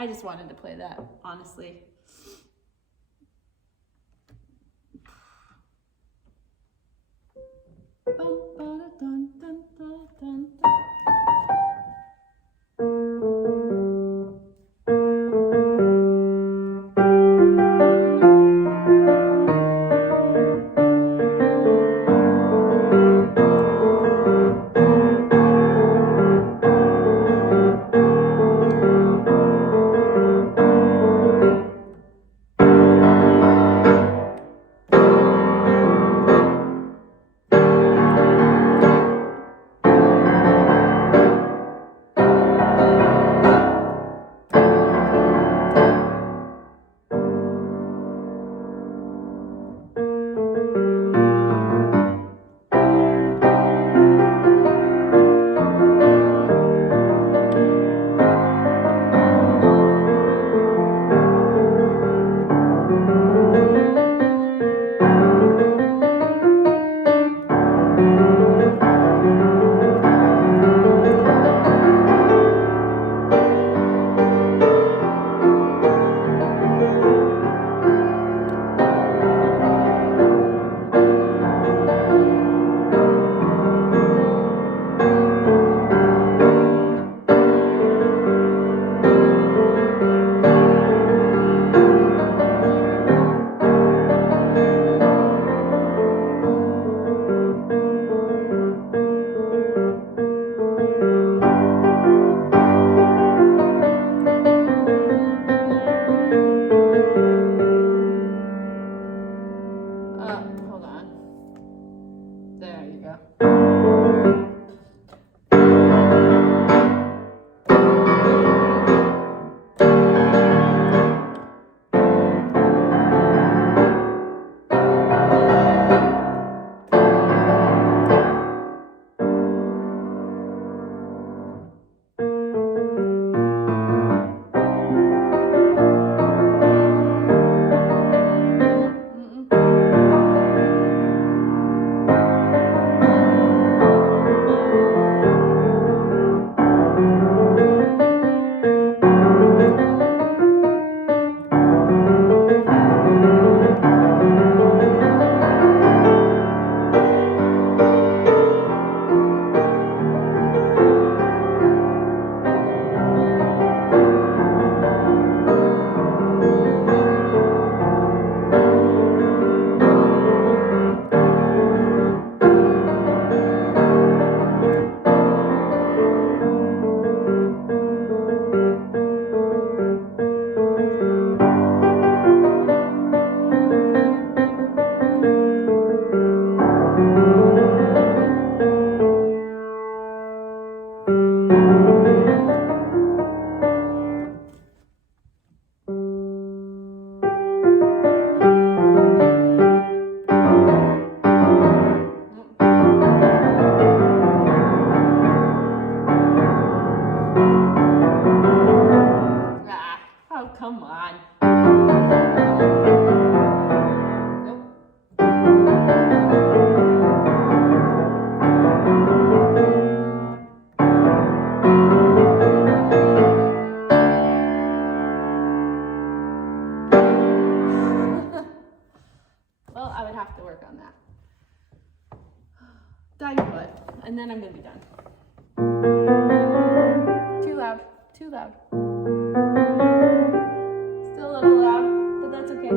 I just wanted to play that, honestly. on. Nope. Well, I would have to work on that. Dying foot, and then I'm gonna be done. Too loud, too loud. Still a little loud, but that's okay.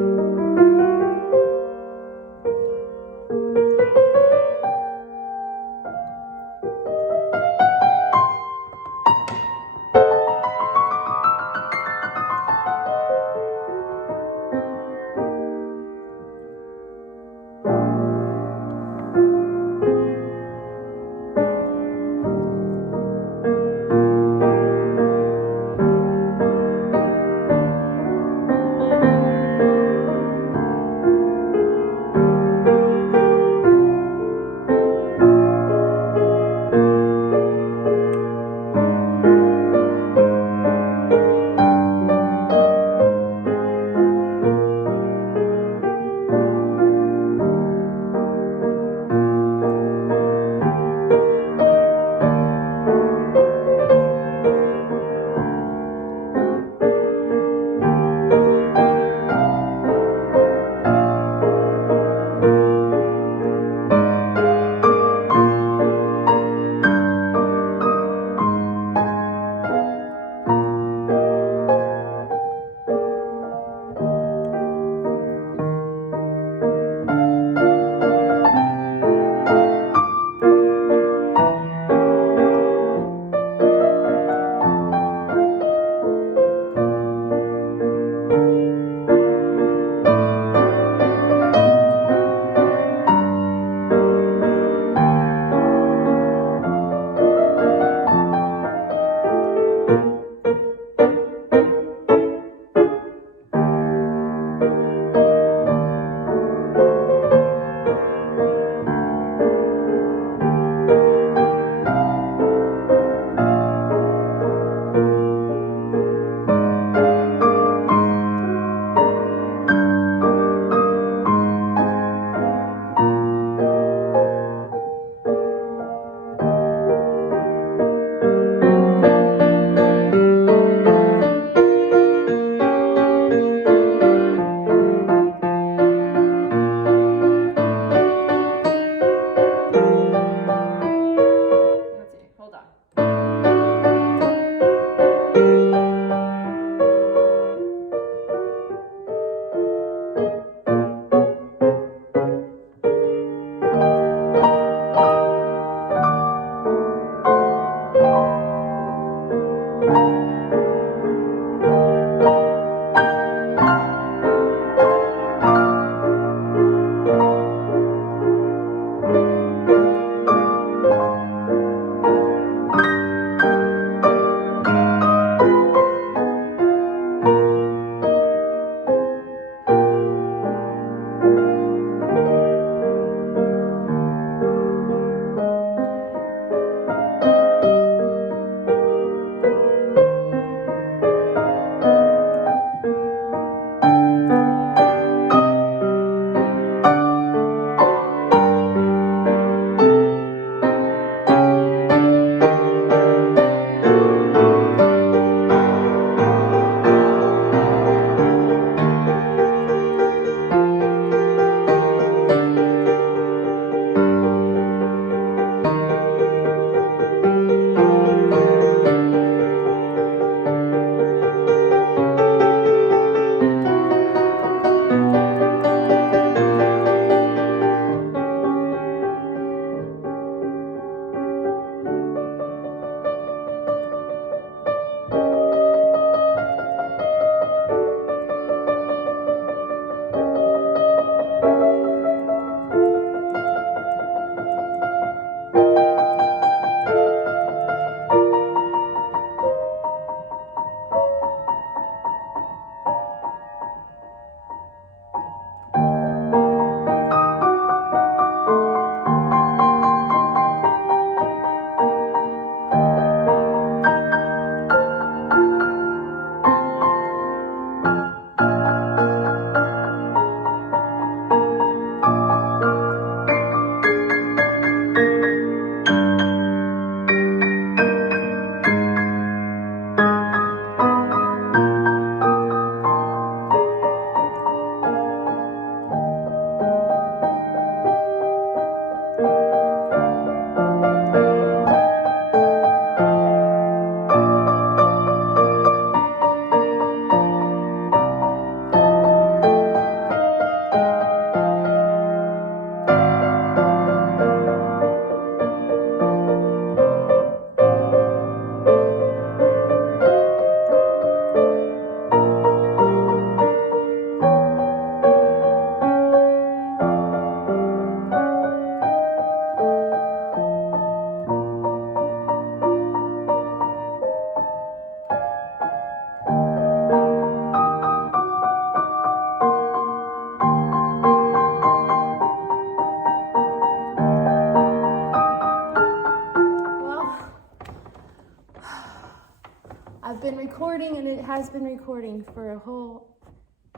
recording, and it has been recording for a whole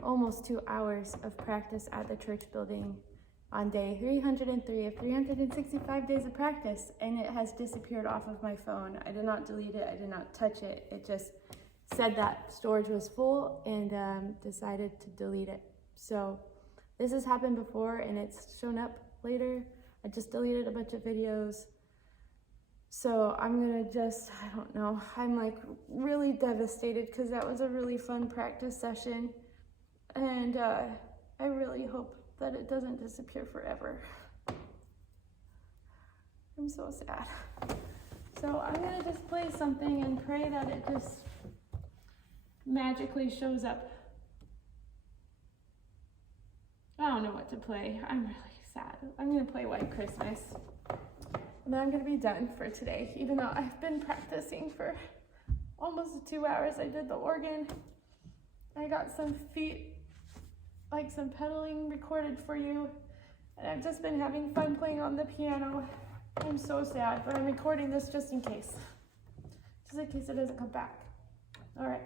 almost 2 hours of practice at the church building on day 303 of 365 days of practice, and it has disappeared off of my phone. I did not delete it, I did not touch it. It just said that storage was full and decided to delete it. So this has happened before and it's shown up later. I just deleted a bunch of videos. So I'm gonna I don't know, I'm like really devastated because that was a really fun practice session. And I really hope that it doesn't disappear forever. I'm so sad. So I'm gonna just play something and pray that it just magically shows up. I don't know what to play. I'm really sad. I'm gonna play White Christmas. And then I'm gonna be done for today, even though I've been practicing for almost 2 hours. I did the organ. I got some some pedaling recorded for you. And I've just been having fun playing on the piano. I'm so sad, but I'm recording this just in case. Just in case it doesn't come back. All right.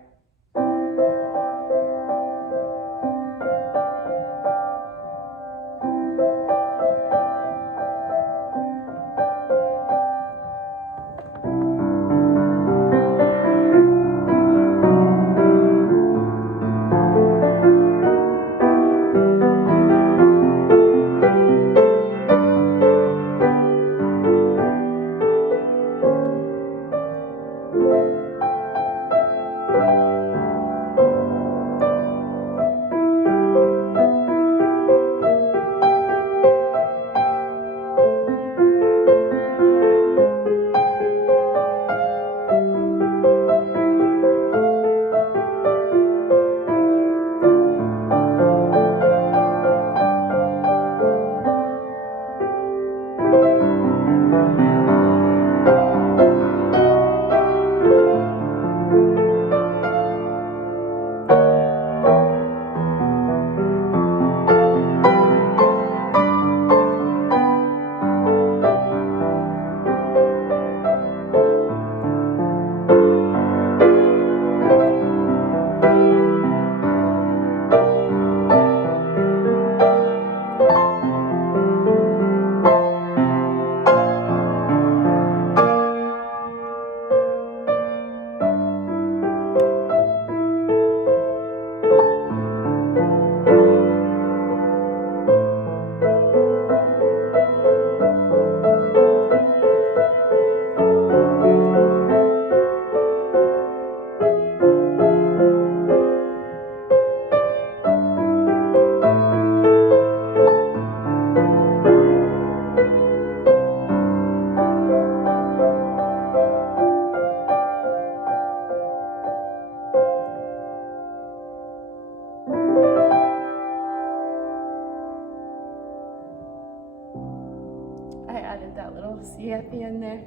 That little C at the end there.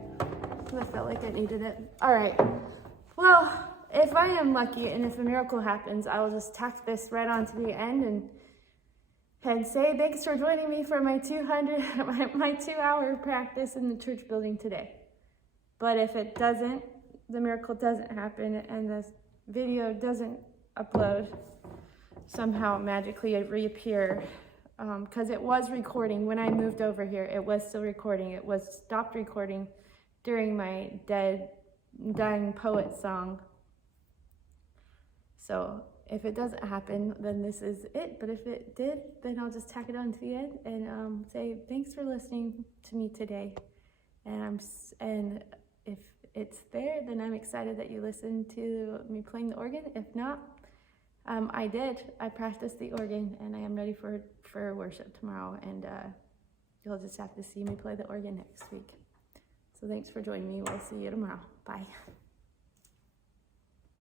I felt like I needed it. All right. Well, if I am lucky and if a miracle happens, I will just tack this right onto the end and say thanks for joining me for my 2-hour practice in the church building today. But if it doesn't, the miracle doesn't happen and the video doesn't upload, somehow magically reappear. Because it was recording when I moved over here. It was still recording. It was stopped recording during my dying poet song. So if it doesn't happen, then this is it. But if it did, then I'll just tack it on to the end and say thanks for listening to me today. And if it's there, then I'm excited that you listened to me playing the organ. If not, I practiced the organ and I am ready for worship tomorrow, and you'll just have to see me play the organ next week. So thanks for joining me. We'll see you tomorrow. Bye.